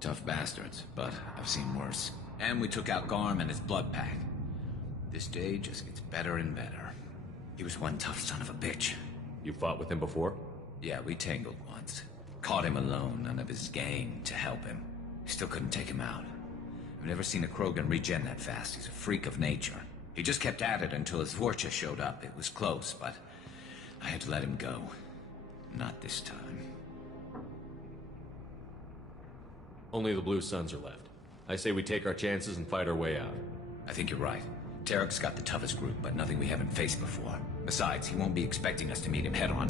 Tough bastards, but I've seen worse. And we took out Garm and his blood pack. This day just gets better and better. He was one tough son of a bitch. You fought with him before? Yeah, we tangled once. Caught him alone, none of his gang to help him. Still couldn't take him out. I've never seen a Krogan regen that fast. He's a freak of nature. He just kept at it until his Vorcha showed up. It was close, but I had to let him go. Not this time. Only the Blue Suns are left. I say we take our chances and fight our way out. I think you're right. Tarek's got the toughest group, but nothing we haven't faced before. Besides, he won't be expecting us to meet him head-on.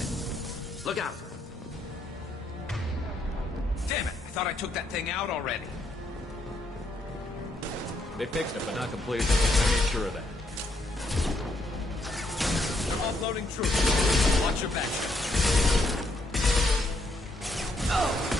Look out! Damn it! I thought I took that thing out already. They fixed it, but not completely. I made sure of that. They're offloading troops. Watch your back. Oh!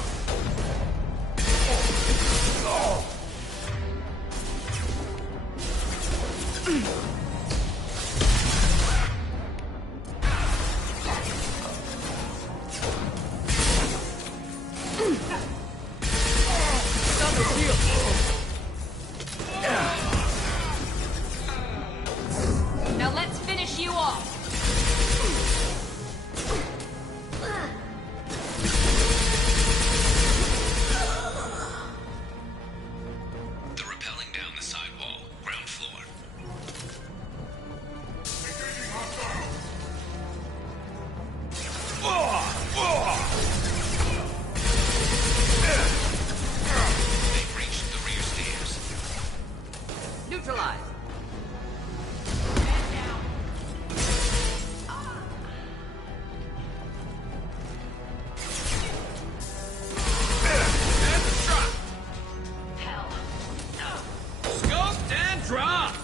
Now let's finish you off. They're rappelling down the side wall, ground floor. They've reached the rear stairs. Neutralize. Scoped and dropped!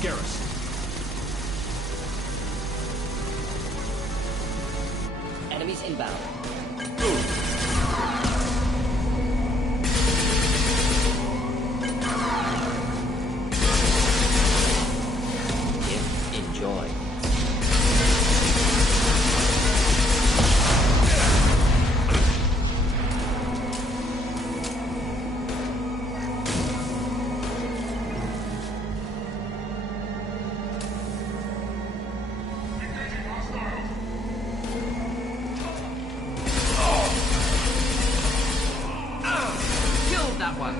Garrus. Enemies inbound. Enjoy. Killed that one!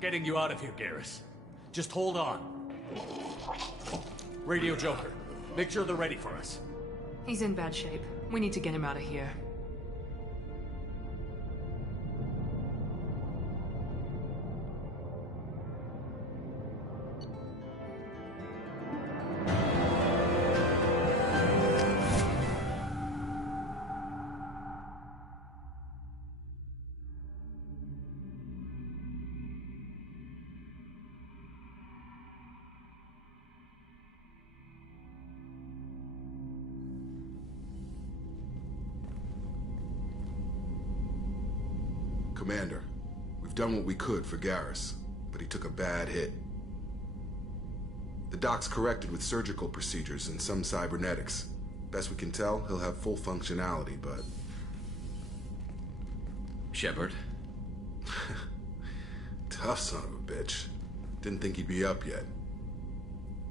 getting you out of here, Garrus. Just hold on. Radio Joker, make sure they're ready for us. He's in bad shape. We need to get him out of here. Commander, we've done what we could for Garrus, but he took a bad hit. The doc's corrected with surgical procedures and some cybernetics. Best we can tell, he'll have full functionality, but... Shepard? Tough son of a bitch. Didn't think he'd be up yet.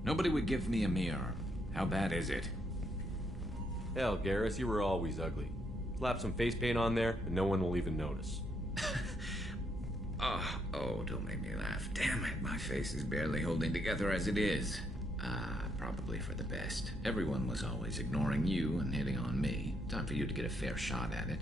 Nobody would give me a mirror. How bad is it? Hell, Garrus, you were always ugly. Slap some face paint on there, and no one will even notice. Oh, don't make me laugh. Damn it, my face is barely holding together as it is. Probably for the best. Everyone was always ignoring you and hitting on me. Time for you to get a fair shot at it.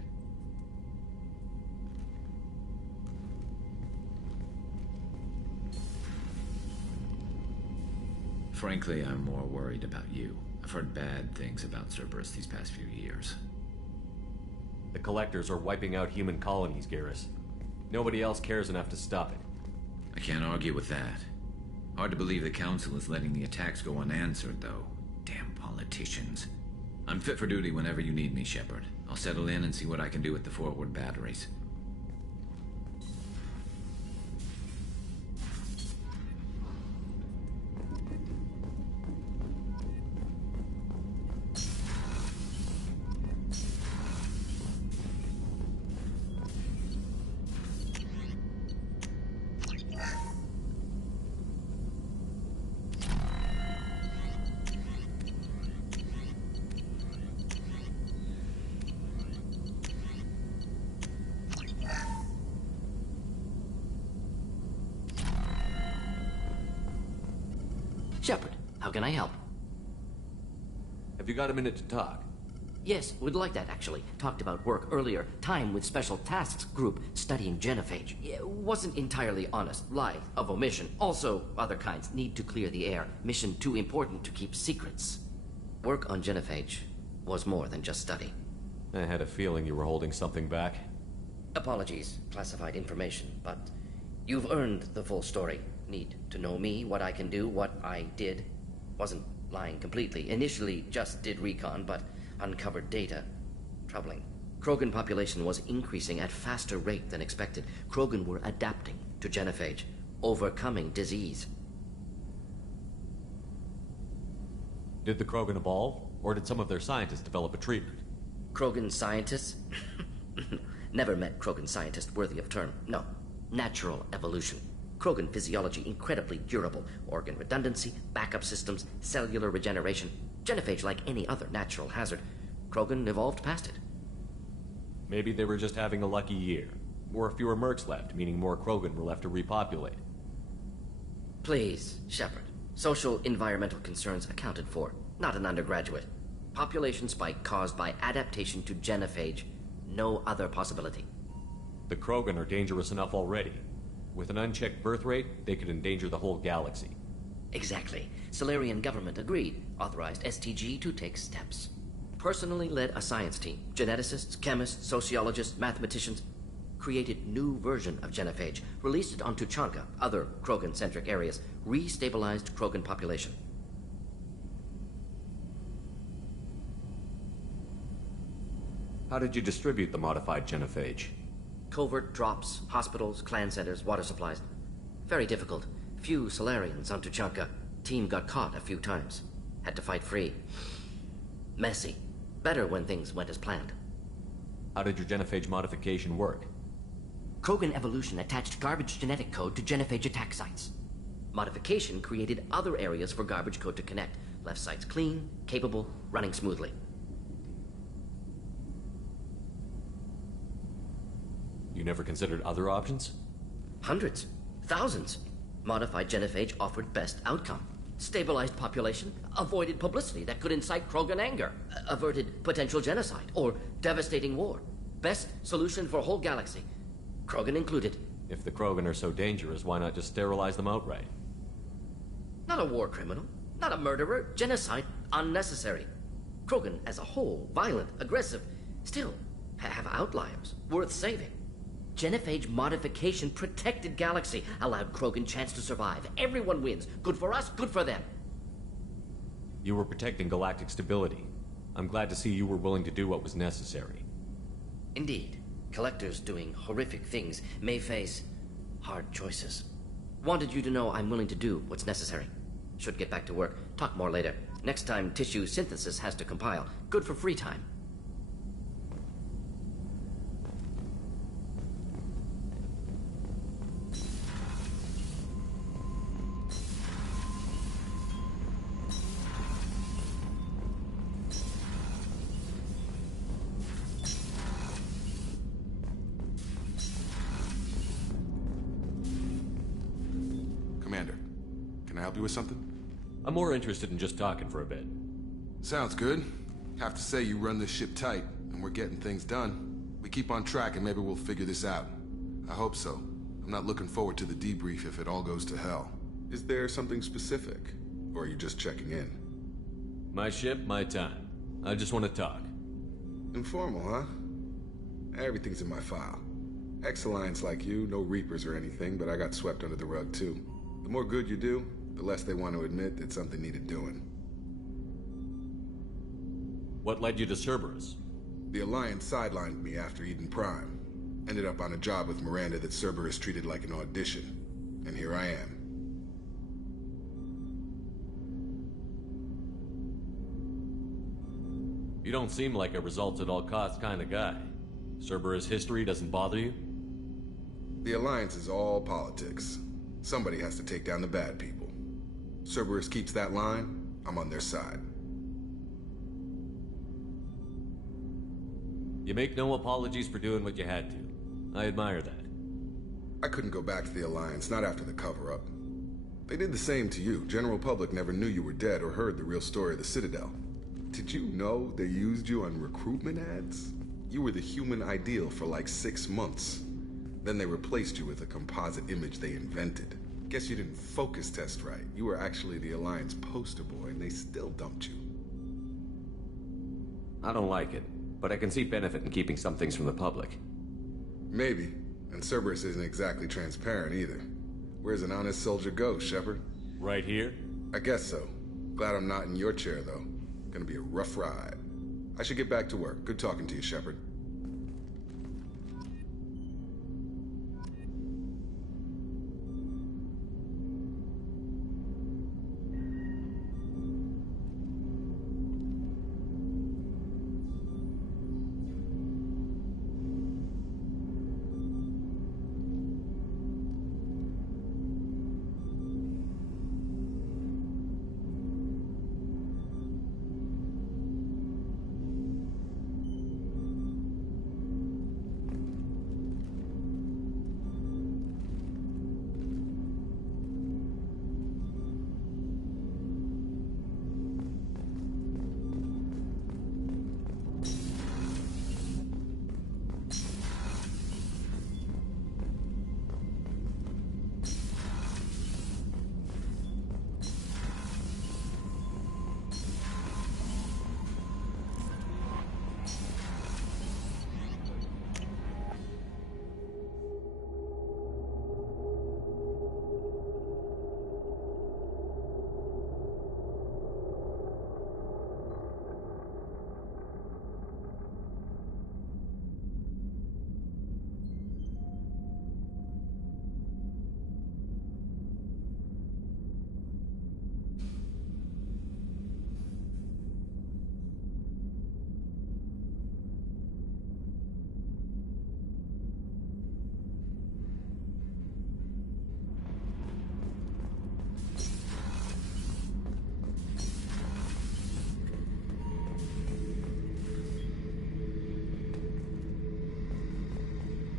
Frankly, I'm more worried about you. I've heard bad things about Cerberus these past few years. The Collectors are wiping out human colonies, Garrus. Nobody else cares enough to stop it. I can't argue with that. Hard to believe the Council is letting the attacks go unanswered, though. Damn politicians. I'm fit for duty whenever you need me, Shepard. I'll settle in and see what I can do with the forward batteries. Shepard, how can I help? Have you got a minute to talk? Yes, would like that, actually. Talked about work earlier. Time with Special Tasks Group studying genophage. Wasn't entirely honest. Lie of omission. Also, other kinds. Need to clear the air. Mission too important to keep secrets. Work on genophage was more than just study. I had a feeling you were holding something back. Apologies, classified information, but you've earned the full story. Need to know me, what I can do, what I did. Wasn't lying completely. Initially just did recon, but uncovered data. Troubling. Krogan population was increasing at faster rate than expected. Krogan were adapting to genophage, overcoming disease. Did the Krogan evolve, or did some of their scientists develop a treatment? Krogan scientists? Never met Krogan scientist worthy of term. No. Natural evolution. Krogan physiology incredibly durable. Organ redundancy, backup systems, cellular regeneration. Genophage like any other natural hazard. Krogan evolved past it. Maybe they were just having a lucky year. Or fewer mercs left, meaning more Krogan were left to repopulate. Please, Shepard. Social environmental concerns accounted for. Not an undergraduate. Population spike caused by adaptation to genophage. No other possibility. The Krogan are dangerous enough already. With an unchecked birth rate, they could endanger the whole galaxy. Exactly. Solarian government agreed. Authorized STG to take steps. Personally led a science team. Geneticists, chemists, sociologists, mathematicians. Created new version of genophage. Released it onto Chanka, other Krogan-centric areas. Restabilized Krogan population. How did you distribute the modified genophage? Covert drops, hospitals, clan centers, water supplies. Very difficult. Few Solarians on Tuchanka. Team got caught a few times. Had to fight free. Messy. Better when things went as planned. How did your genophage modification work? Krogan evolution attached garbage genetic code to genophage attack sites. Modification created other areas for garbage code to connect. Left sites clean, capable, running smoothly. You never considered other options? Hundreds. Thousands. Modified genophage offered best outcome. Stabilized population, avoided publicity that could incite Krogan anger, averted potential genocide, or devastating war. Best solution for whole galaxy. Krogan included. If the Krogan are so dangerous, why not just sterilize them outright? Not a war criminal, not a murderer. Genocide, unnecessary. Krogan as a whole, violent, aggressive, still have outliers, worth saving. Genophage modification protected galaxy, allowed Krogan chance to survive. Everyone wins. Good for us, good for them. You were protecting galactic stability. I'm glad to see you were willing to do what was necessary. Indeed. Collectors doing horrific things may face hard choices. Wanted you to know I'm willing to do what's necessary. Should get back to work. Talk more later. Next time tissue synthesis has to compile. Good for free time. Commander, can I help you with something? I'm more interested in just talking for a bit. Sounds good. Have to say you run this ship tight, and we're getting things done. We keep on track and maybe we'll figure this out. I hope so. I'm not looking forward to the debrief if it all goes to hell. Is there something specific? Or are you just checking in? My ship, my time. I just want to talk. Informal, huh? Everything's in my file. Ex-Alliance like you, no Reapers or anything, but I got swept under the rug too. The more good you do, the less they want to admit that something needed doing. What led you to Cerberus? The Alliance sidelined me after Eden Prime. Ended up on a job with Miranda that Cerberus treated like an audition. And here I am. You don't seem like a results-at-all-costs kind of guy. Cerberus history doesn't bother you? The Alliance is all politics. Somebody has to take down the bad people. Cerberus keeps that line, I'm on their side. You make no apologies for doing what you had to. I admire that. I couldn't go back to the Alliance, not after the cover-up. They did the same to you. General public never knew you were dead or heard the real story of the Citadel. Did you know they used you on recruitment ads? You were the human ideal for like 6 months. Then they replaced you with a composite image they invented. Guess you didn't focus test right. You were actually the Alliance poster boy, and they still dumped you. I don't like it, but I can see benefit in keeping some things from the public. Maybe. And Cerberus isn't exactly transparent either. Where's an honest soldier go, Shepard? Right here? I guess so. Glad I'm not in your chair, though. Gonna be a rough ride. I should get back to work. Good talking to you, Shepard.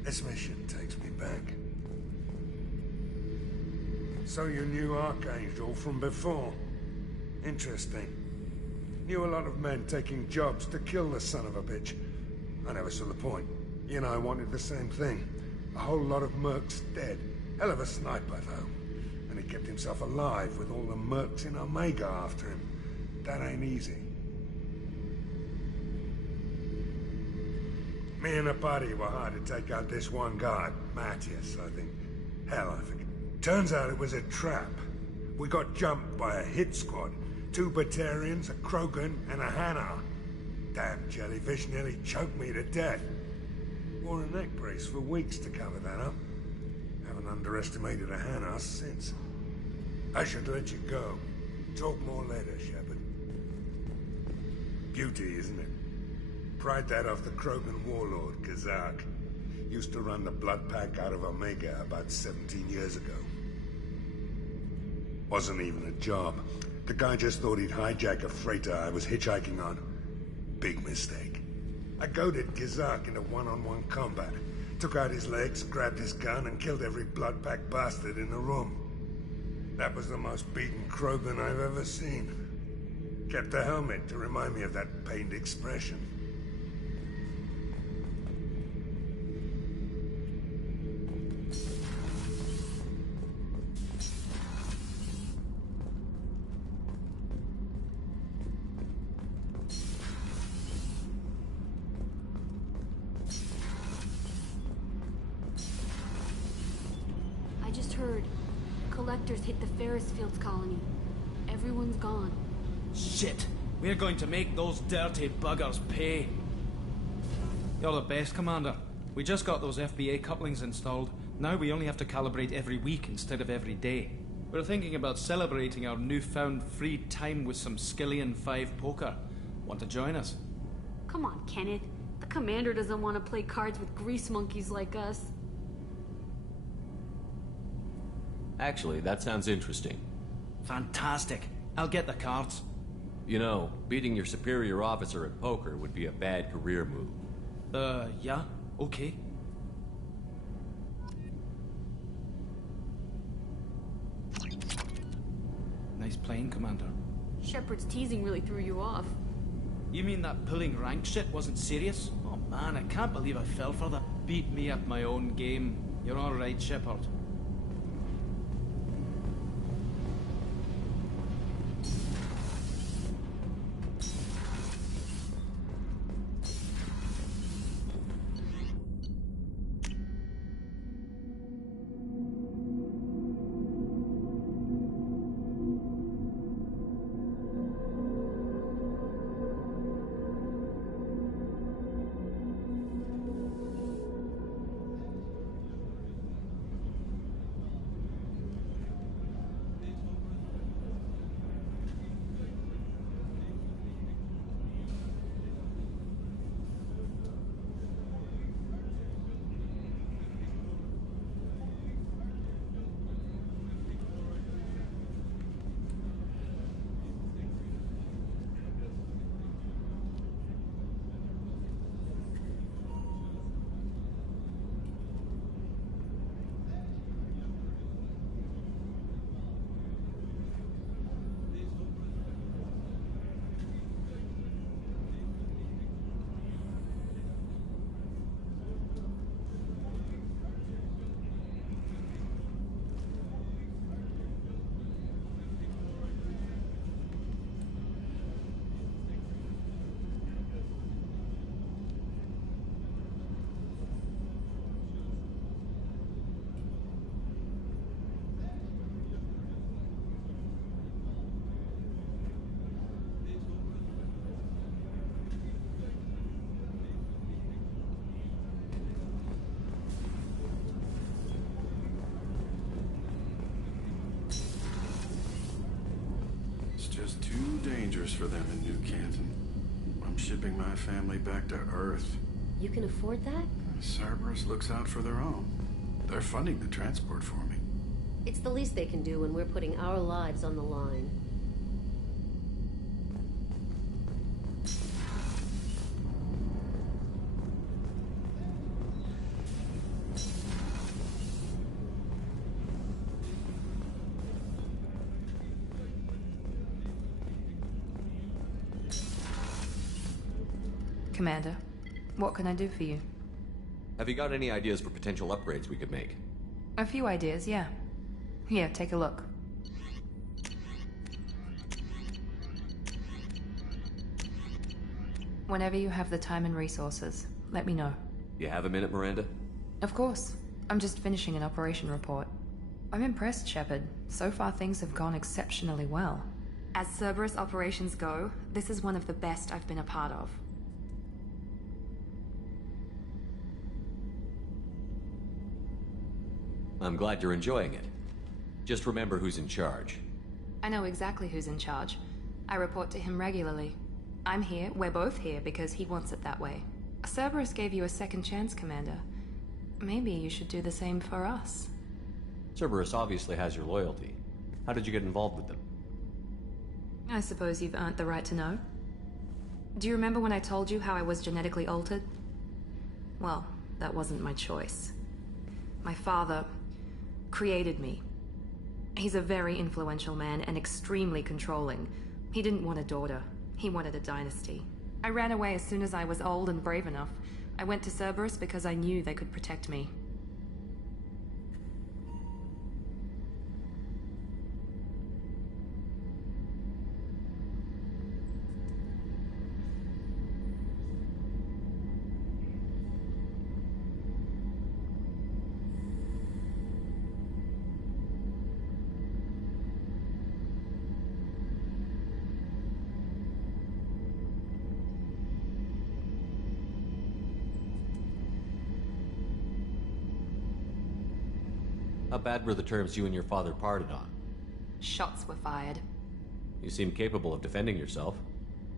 This mission takes me back. So you knew Archangel from before? Interesting. Knew a lot of men taking jobs to kill the son of a bitch. I never saw the point. You and I wanted the same thing. A whole lot of mercs dead. Hell of a sniper, though. And he kept himself alive with all the mercs in Omega after him. That ain't easy. Me and the party were hard to take out this one guard, Matthias, I think. Hell, I think. Turns out it was a trap. We got jumped by a hit squad. 2 Batarians, a Krogan, and a Hanar. Damn jellyfish nearly choked me to death. Wore a neck brace for weeks to cover that up. Haven't underestimated a Hanar since. I should let you go. Talk more later, Shepard. Beauty, isn't it? Pried that off the Krogan warlord, Kazak. Used to run the Blood Pack out of Omega about 17 years ago. Wasn't even a job. The guy just thought he'd hijack a freighter I was hitchhiking on. Big mistake. I goaded Kazak into one-on-one combat. Took out his legs, grabbed his gun, and killed every Blood Pack bastard in the room. That was the most beaten Krogan I've ever seen. Kept a helmet to remind me of that pained expression. Collectors hit the Ferris Fields colony. Everyone's gone. Shit! We're going to make those dirty buggers pay. You're the best, Commander. We just got those FBA couplings installed. Now we only have to calibrate every week instead of every day. We're thinking about celebrating our newfound free time with some Skillian 5 poker. Want to join us? Come on, Kenneth. The Commander doesn't want to play cards with grease monkeys like us. Actually, that sounds interesting. Fantastic. I'll get the cards. You know, beating your superior officer at poker would be a bad career move. Yeah? Okay. Nice playing, Commander. Shepard's teasing really threw you off. You mean that pulling rank shit wasn't serious? Oh man, I can't believe I fell for that. Beat me at my own game. You're alright, Shepard. Just too dangerous for them in New Canton. I'm shipping my family back to Earth. You can afford that? Cerberus looks out for their own. They're funding the transport for me. It's the least they can do when we're putting our lives on the line. Commander, what can I do for you? Have you got any ideas for potential upgrades we could make? A few ideas, yeah. Here, take a look. Whenever you have the time and resources, let me know. You have a minute, Miranda? Of course. I'm just finishing an operation report. I'm impressed, Shepard. So far things have gone exceptionally well. As Cerberus operations go, this is one of the best I've been a part of. I'm glad you're enjoying it. Just remember who's in charge. I know exactly who's in charge. I report to him regularly. I'm here, we're both here, because he wants it that way. Cerberus gave you a second chance, Commander. Maybe you should do the same for us. Cerberus obviously has your loyalty. How did you get involved with them? I suppose you've earned the right to know. Do you remember when I told you how I was genetically altered? Well, that wasn't my choice. My father created me. He's a very influential man and extremely controlling. He didn't want a daughter. He wanted a dynasty. I ran away as soon as I was old and brave enough. I went to Cerberus because I knew they could protect me. How bad were the terms you and your father parted on? Shots were fired. You seem capable of defending yourself.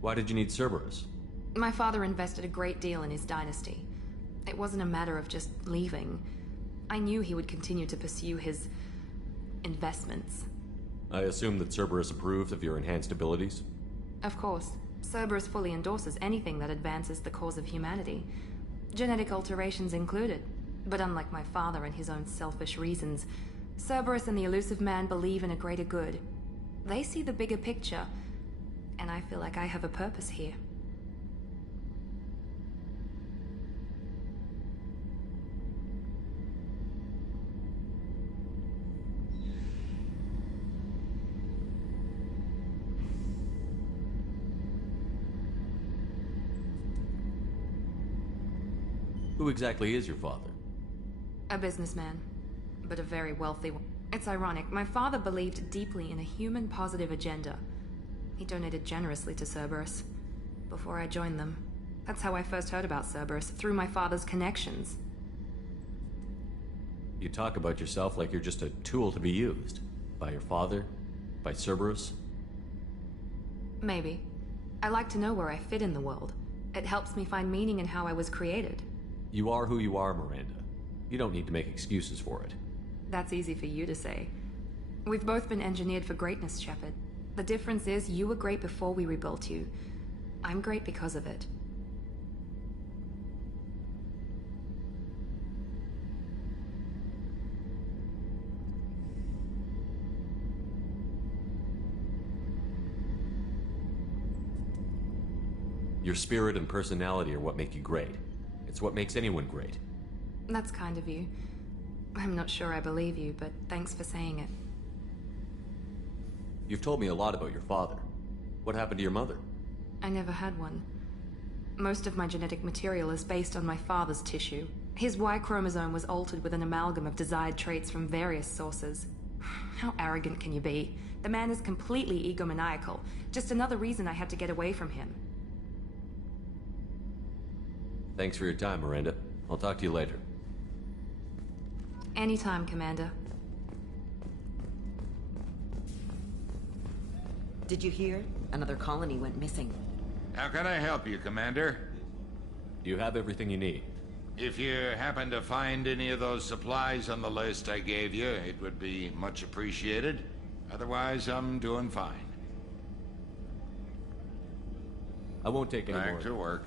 Why did you need Cerberus? My father invested a great deal in his dynasty. It wasn't a matter of just leaving. I knew he would continue to pursue his investments. I assume that Cerberus approved of your enhanced abilities? Of course. Cerberus fully endorses anything that advances the cause of humanity. Genetic alterations included. But unlike my father and his own selfish reasons, Cerberus and the Elusive Man believe in a greater good. They see the bigger picture, and I feel like I have a purpose here. Who exactly is your father? A businessman, but a very wealthy one. It's ironic, my father believed deeply in a human-positive agenda. He donated generously to Cerberus before I joined them. That's how I first heard about Cerberus, through my father's connections. You talk about yourself like you're just a tool to be used. By your father? By Cerberus? Maybe. I like to know where I fit in the world. It helps me find meaning in how I was created. You are who you are, Miranda. You don't need to make excuses for it. That's easy for you to say. We've both been engineered for greatness, Shepard. The difference is you were great before we rebuilt you. I'm great because of it. Your spirit and personality are what make you great. It's what makes anyone great. That's kind of you. I'm not sure I believe you, but thanks for saying it. You've told me a lot about your father. What happened to your mother? I never had one. Most of my genetic material is based on my father's tissue. His Y chromosome was altered with an amalgam of desired traits from various sources. How arrogant can you be? The man is completely egomaniacal. Just another reason I had to get away from him. Thanks for your time, Miranda. I'll talk to you later. Anytime, Commander. Did you hear? Another colony went missing. How can I help you, Commander? You have everything you need. If you happen to find any of those supplies on the list I gave you, it would be much appreciated. Otherwise, I'm doing fine. I won't take any more. Back to work.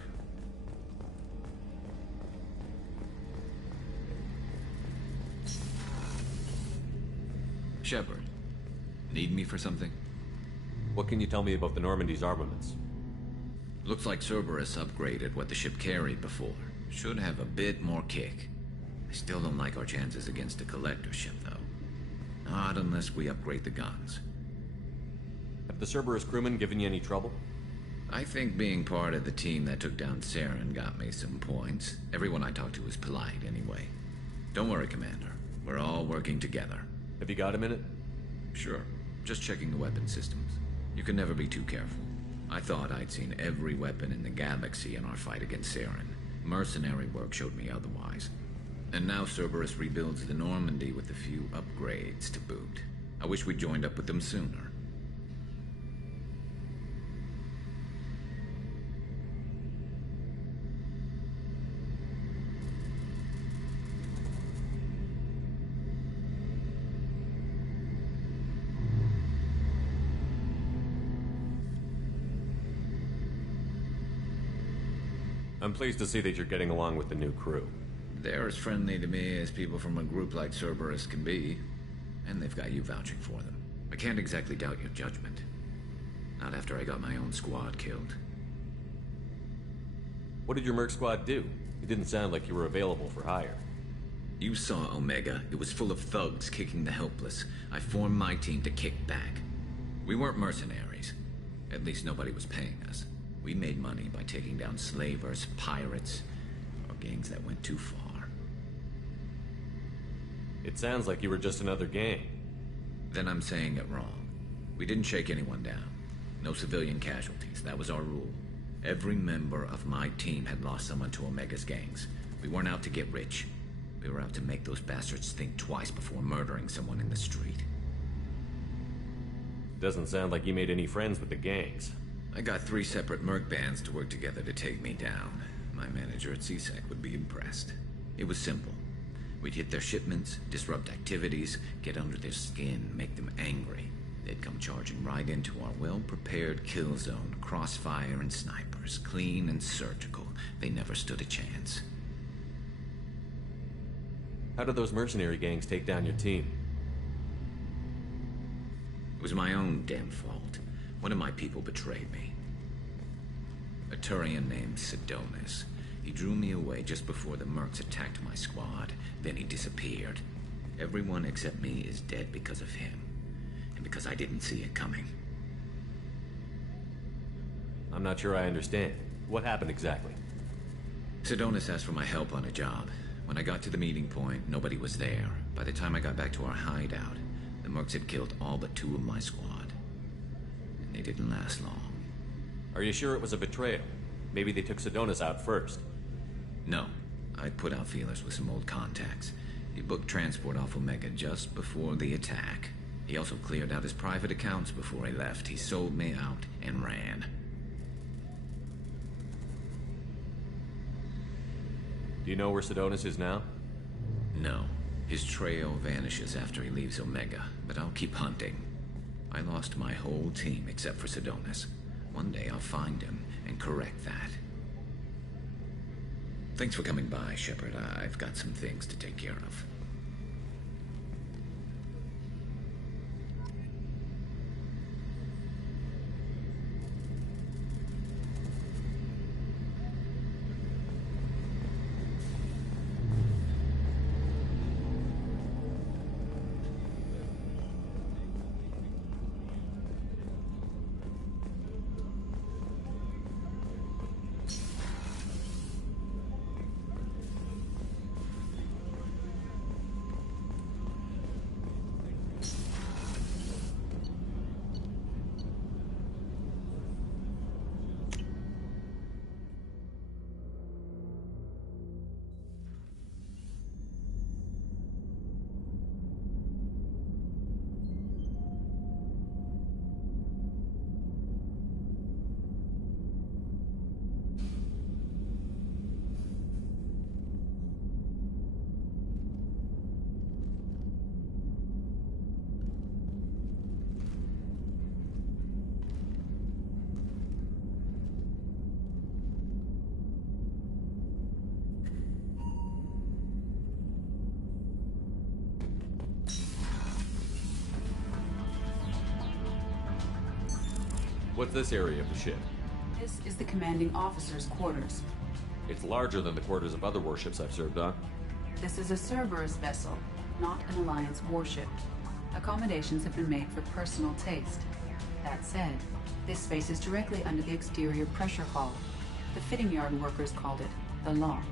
Shepard, need me for something? What can you tell me about the Normandy's armaments? Looks like Cerberus upgraded what the ship carried before. Should have a bit more kick. I still don't like our chances against a collector ship, though. Not unless we upgrade the guns. Have the Cerberus crewmen given you any trouble? I think being part of the team that took down Saren got me some points. Everyone I talked to was polite, anyway. Don't worry, Commander. We're all working together. Have you got a minute? Sure. Just checking the weapon systems. You can never be too careful. I thought I'd seen every weapon in the galaxy in our fight against Saren. Mercenary work showed me otherwise. And now Cerberus rebuilds the Normandy with a few upgrades to boot. I wish we'd joined up with them sooner. I'm pleased to see that you're getting along with the new crew. They're as friendly to me as people from a group like Cerberus can be. And they've got you vouching for them. I can't exactly doubt your judgment. Not after I got my own squad killed. What did your merc squad do? It didn't sound like you were available for hire. You saw Omega. It was full of thugs kicking the helpless. I formed my team to kick back. We weren't mercenaries. At least nobody was paying us. We made money by taking down slavers, pirates, or gangs that went too far. It sounds like you were just another gang. Then I'm saying it wrong. We didn't shake anyone down. No civilian casualties. That was our rule. Every member of my team had lost someone to Omega's gangs. We weren't out to get rich. We were out to make those bastards think twice before murdering someone in the street. Doesn't sound like you made any friends with the gangs. I got 3 separate merc bands to work together to take me down. My manager at CSEC would be impressed. It was simple. We'd hit their shipments, disrupt activities, get under their skin, make them angry. They'd come charging right into our well-prepared kill zone, crossfire and snipers, clean and surgical. They never stood a chance. How did those mercenary gangs take down your team? It was my own damn fault. One of my people betrayed me. A Turian named Sidonis. He drew me away just before the mercs attacked my squad. Then he disappeared. Everyone except me is dead because of him. And because I didn't see it coming. I'm not sure I understand. What happened exactly? Sidonis asked for my help on a job. When I got to the meeting point, nobody was there. By the time I got back to our hideout, the mercs had killed all but 2 of my squad. And they didn't last long. Are you sure it was a betrayal? Maybe they took Sidonis out first. No. I put out feelers with some old contacts. He booked transport off Omega just before the attack. He also cleared out his private accounts before he left. He sold me out and ran. Do you know where Sidonis is now? No. His trail vanishes after he leaves Omega, but I'll keep hunting. I lost my whole team except for Sidonis. One day I'll find him and correct that. Thanks for coming by, Shepard. I've got some things to take care of. What's this area of the ship? This is the commanding officer's quarters. It's larger than the quarters of other warships I've served on. This is a Cerberus vessel, not an Alliance warship. Accommodations have been made for personal taste. That said, this space is directly under the exterior pressure hull. The fitting yard workers called it the loft.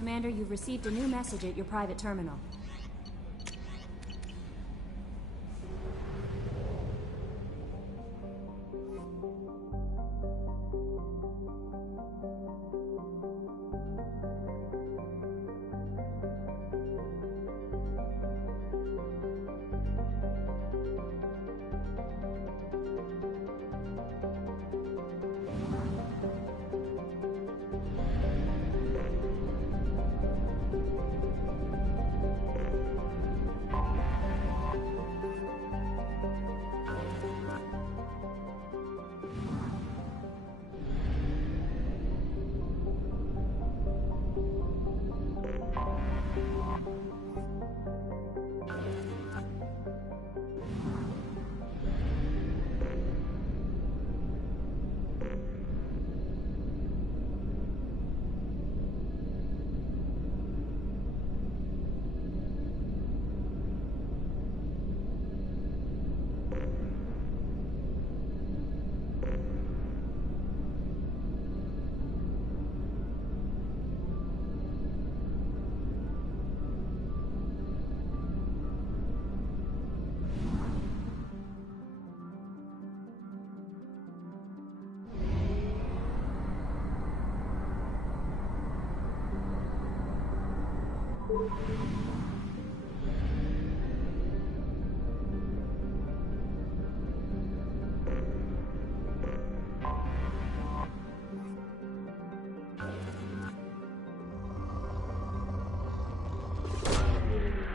Commander, you've received a new message at your private terminal.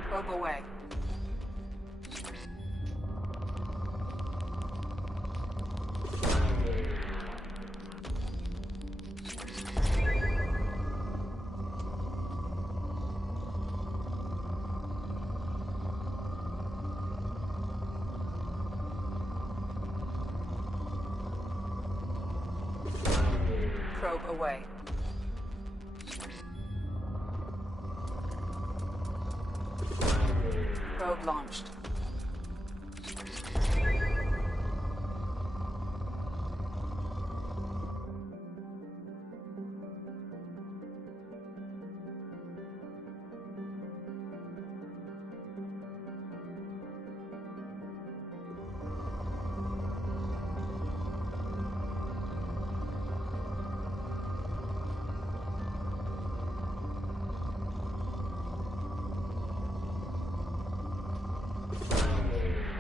Probe away. Probe away. Probe launched.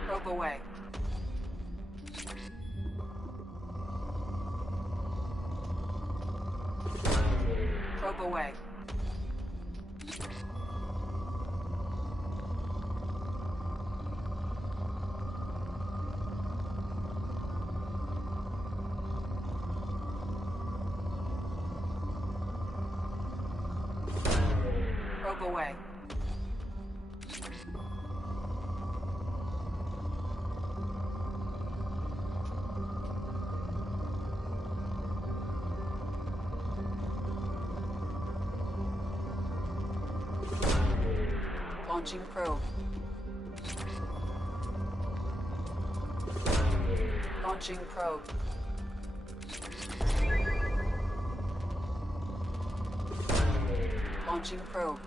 Probe away. Probe away. Probe away. Launching probe. Launching probe. Launching probe.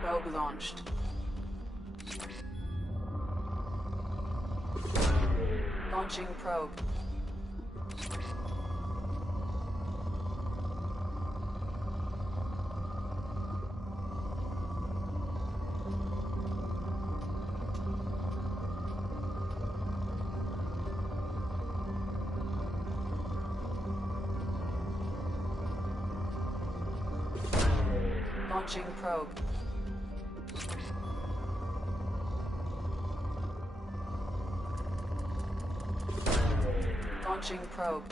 Probe launched. Launching probe. Launching probe. Launching probe.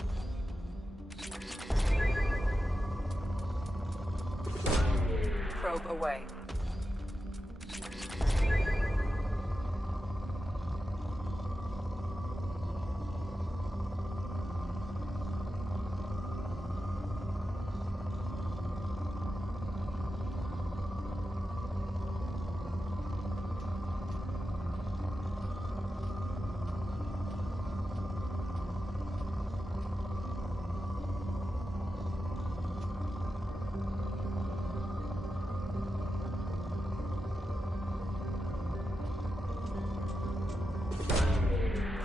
Probe away.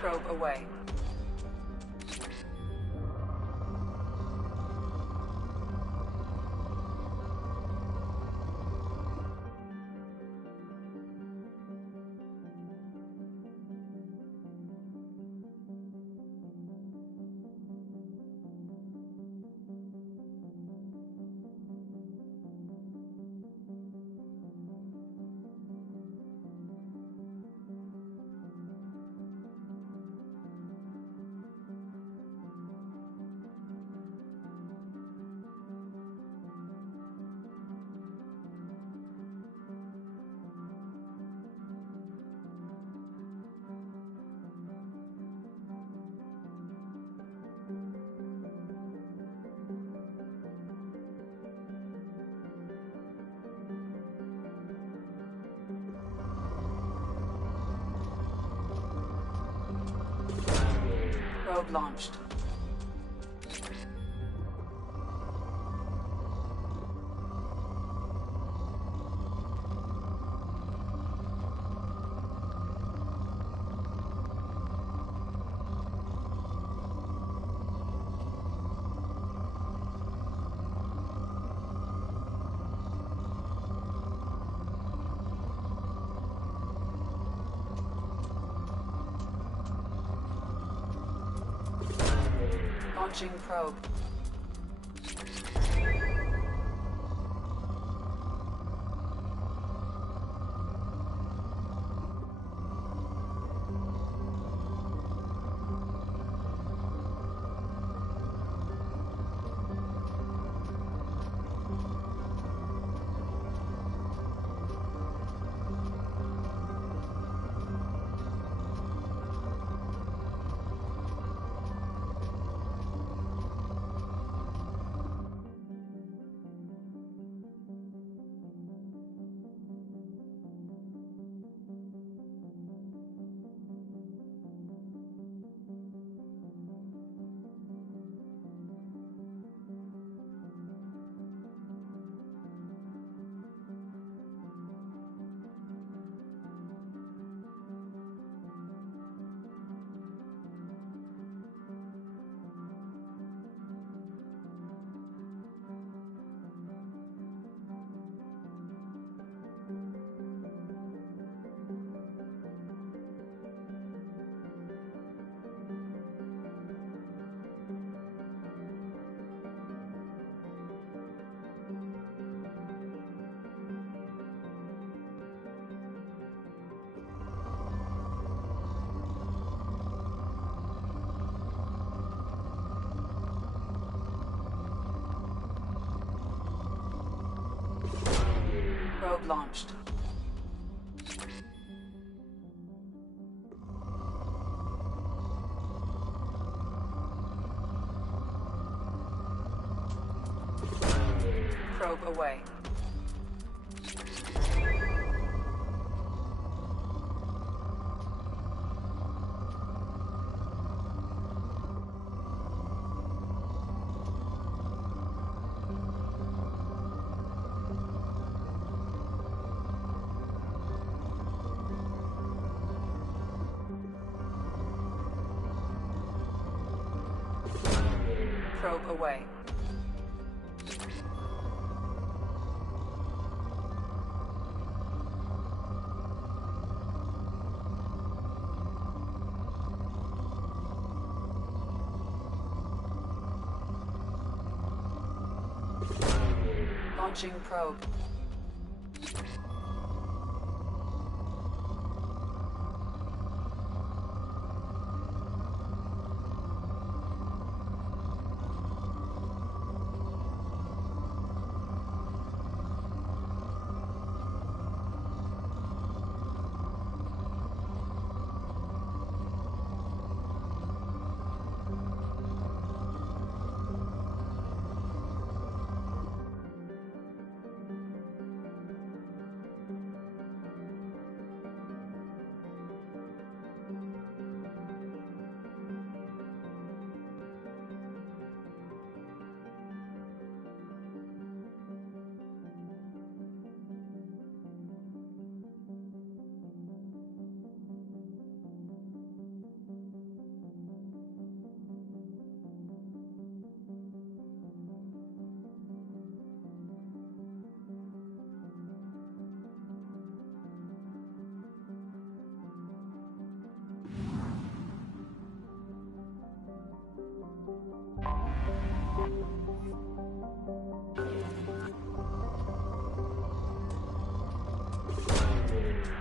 Probe away. Probe launched. Launching probe. Probe launched. Probe away. Probe away. Launching probe.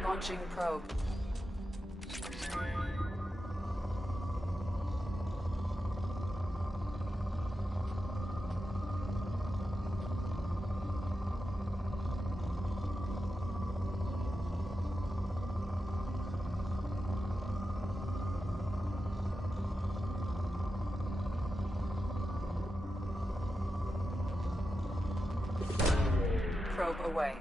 Launching probe. Probe away.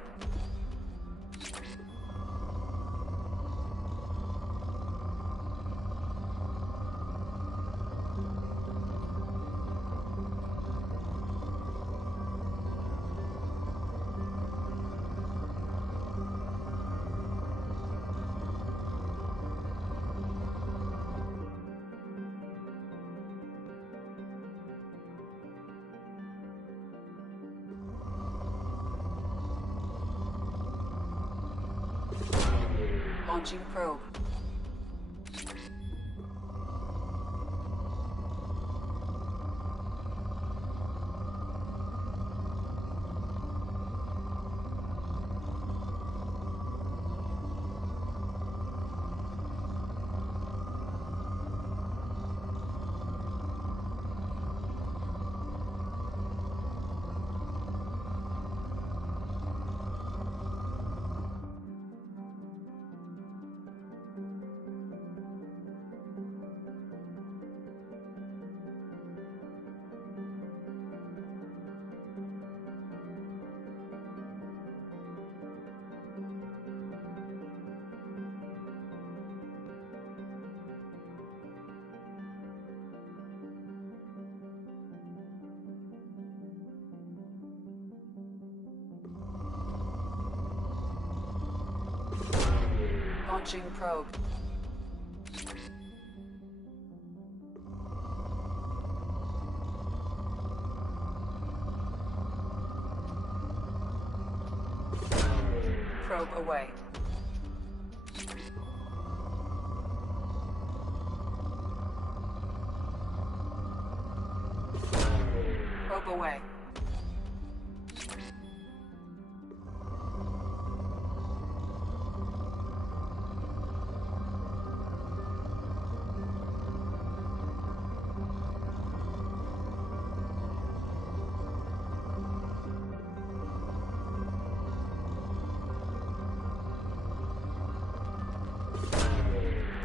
Launching probe. Launching probe. Probe away. Probe away.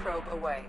Probe away.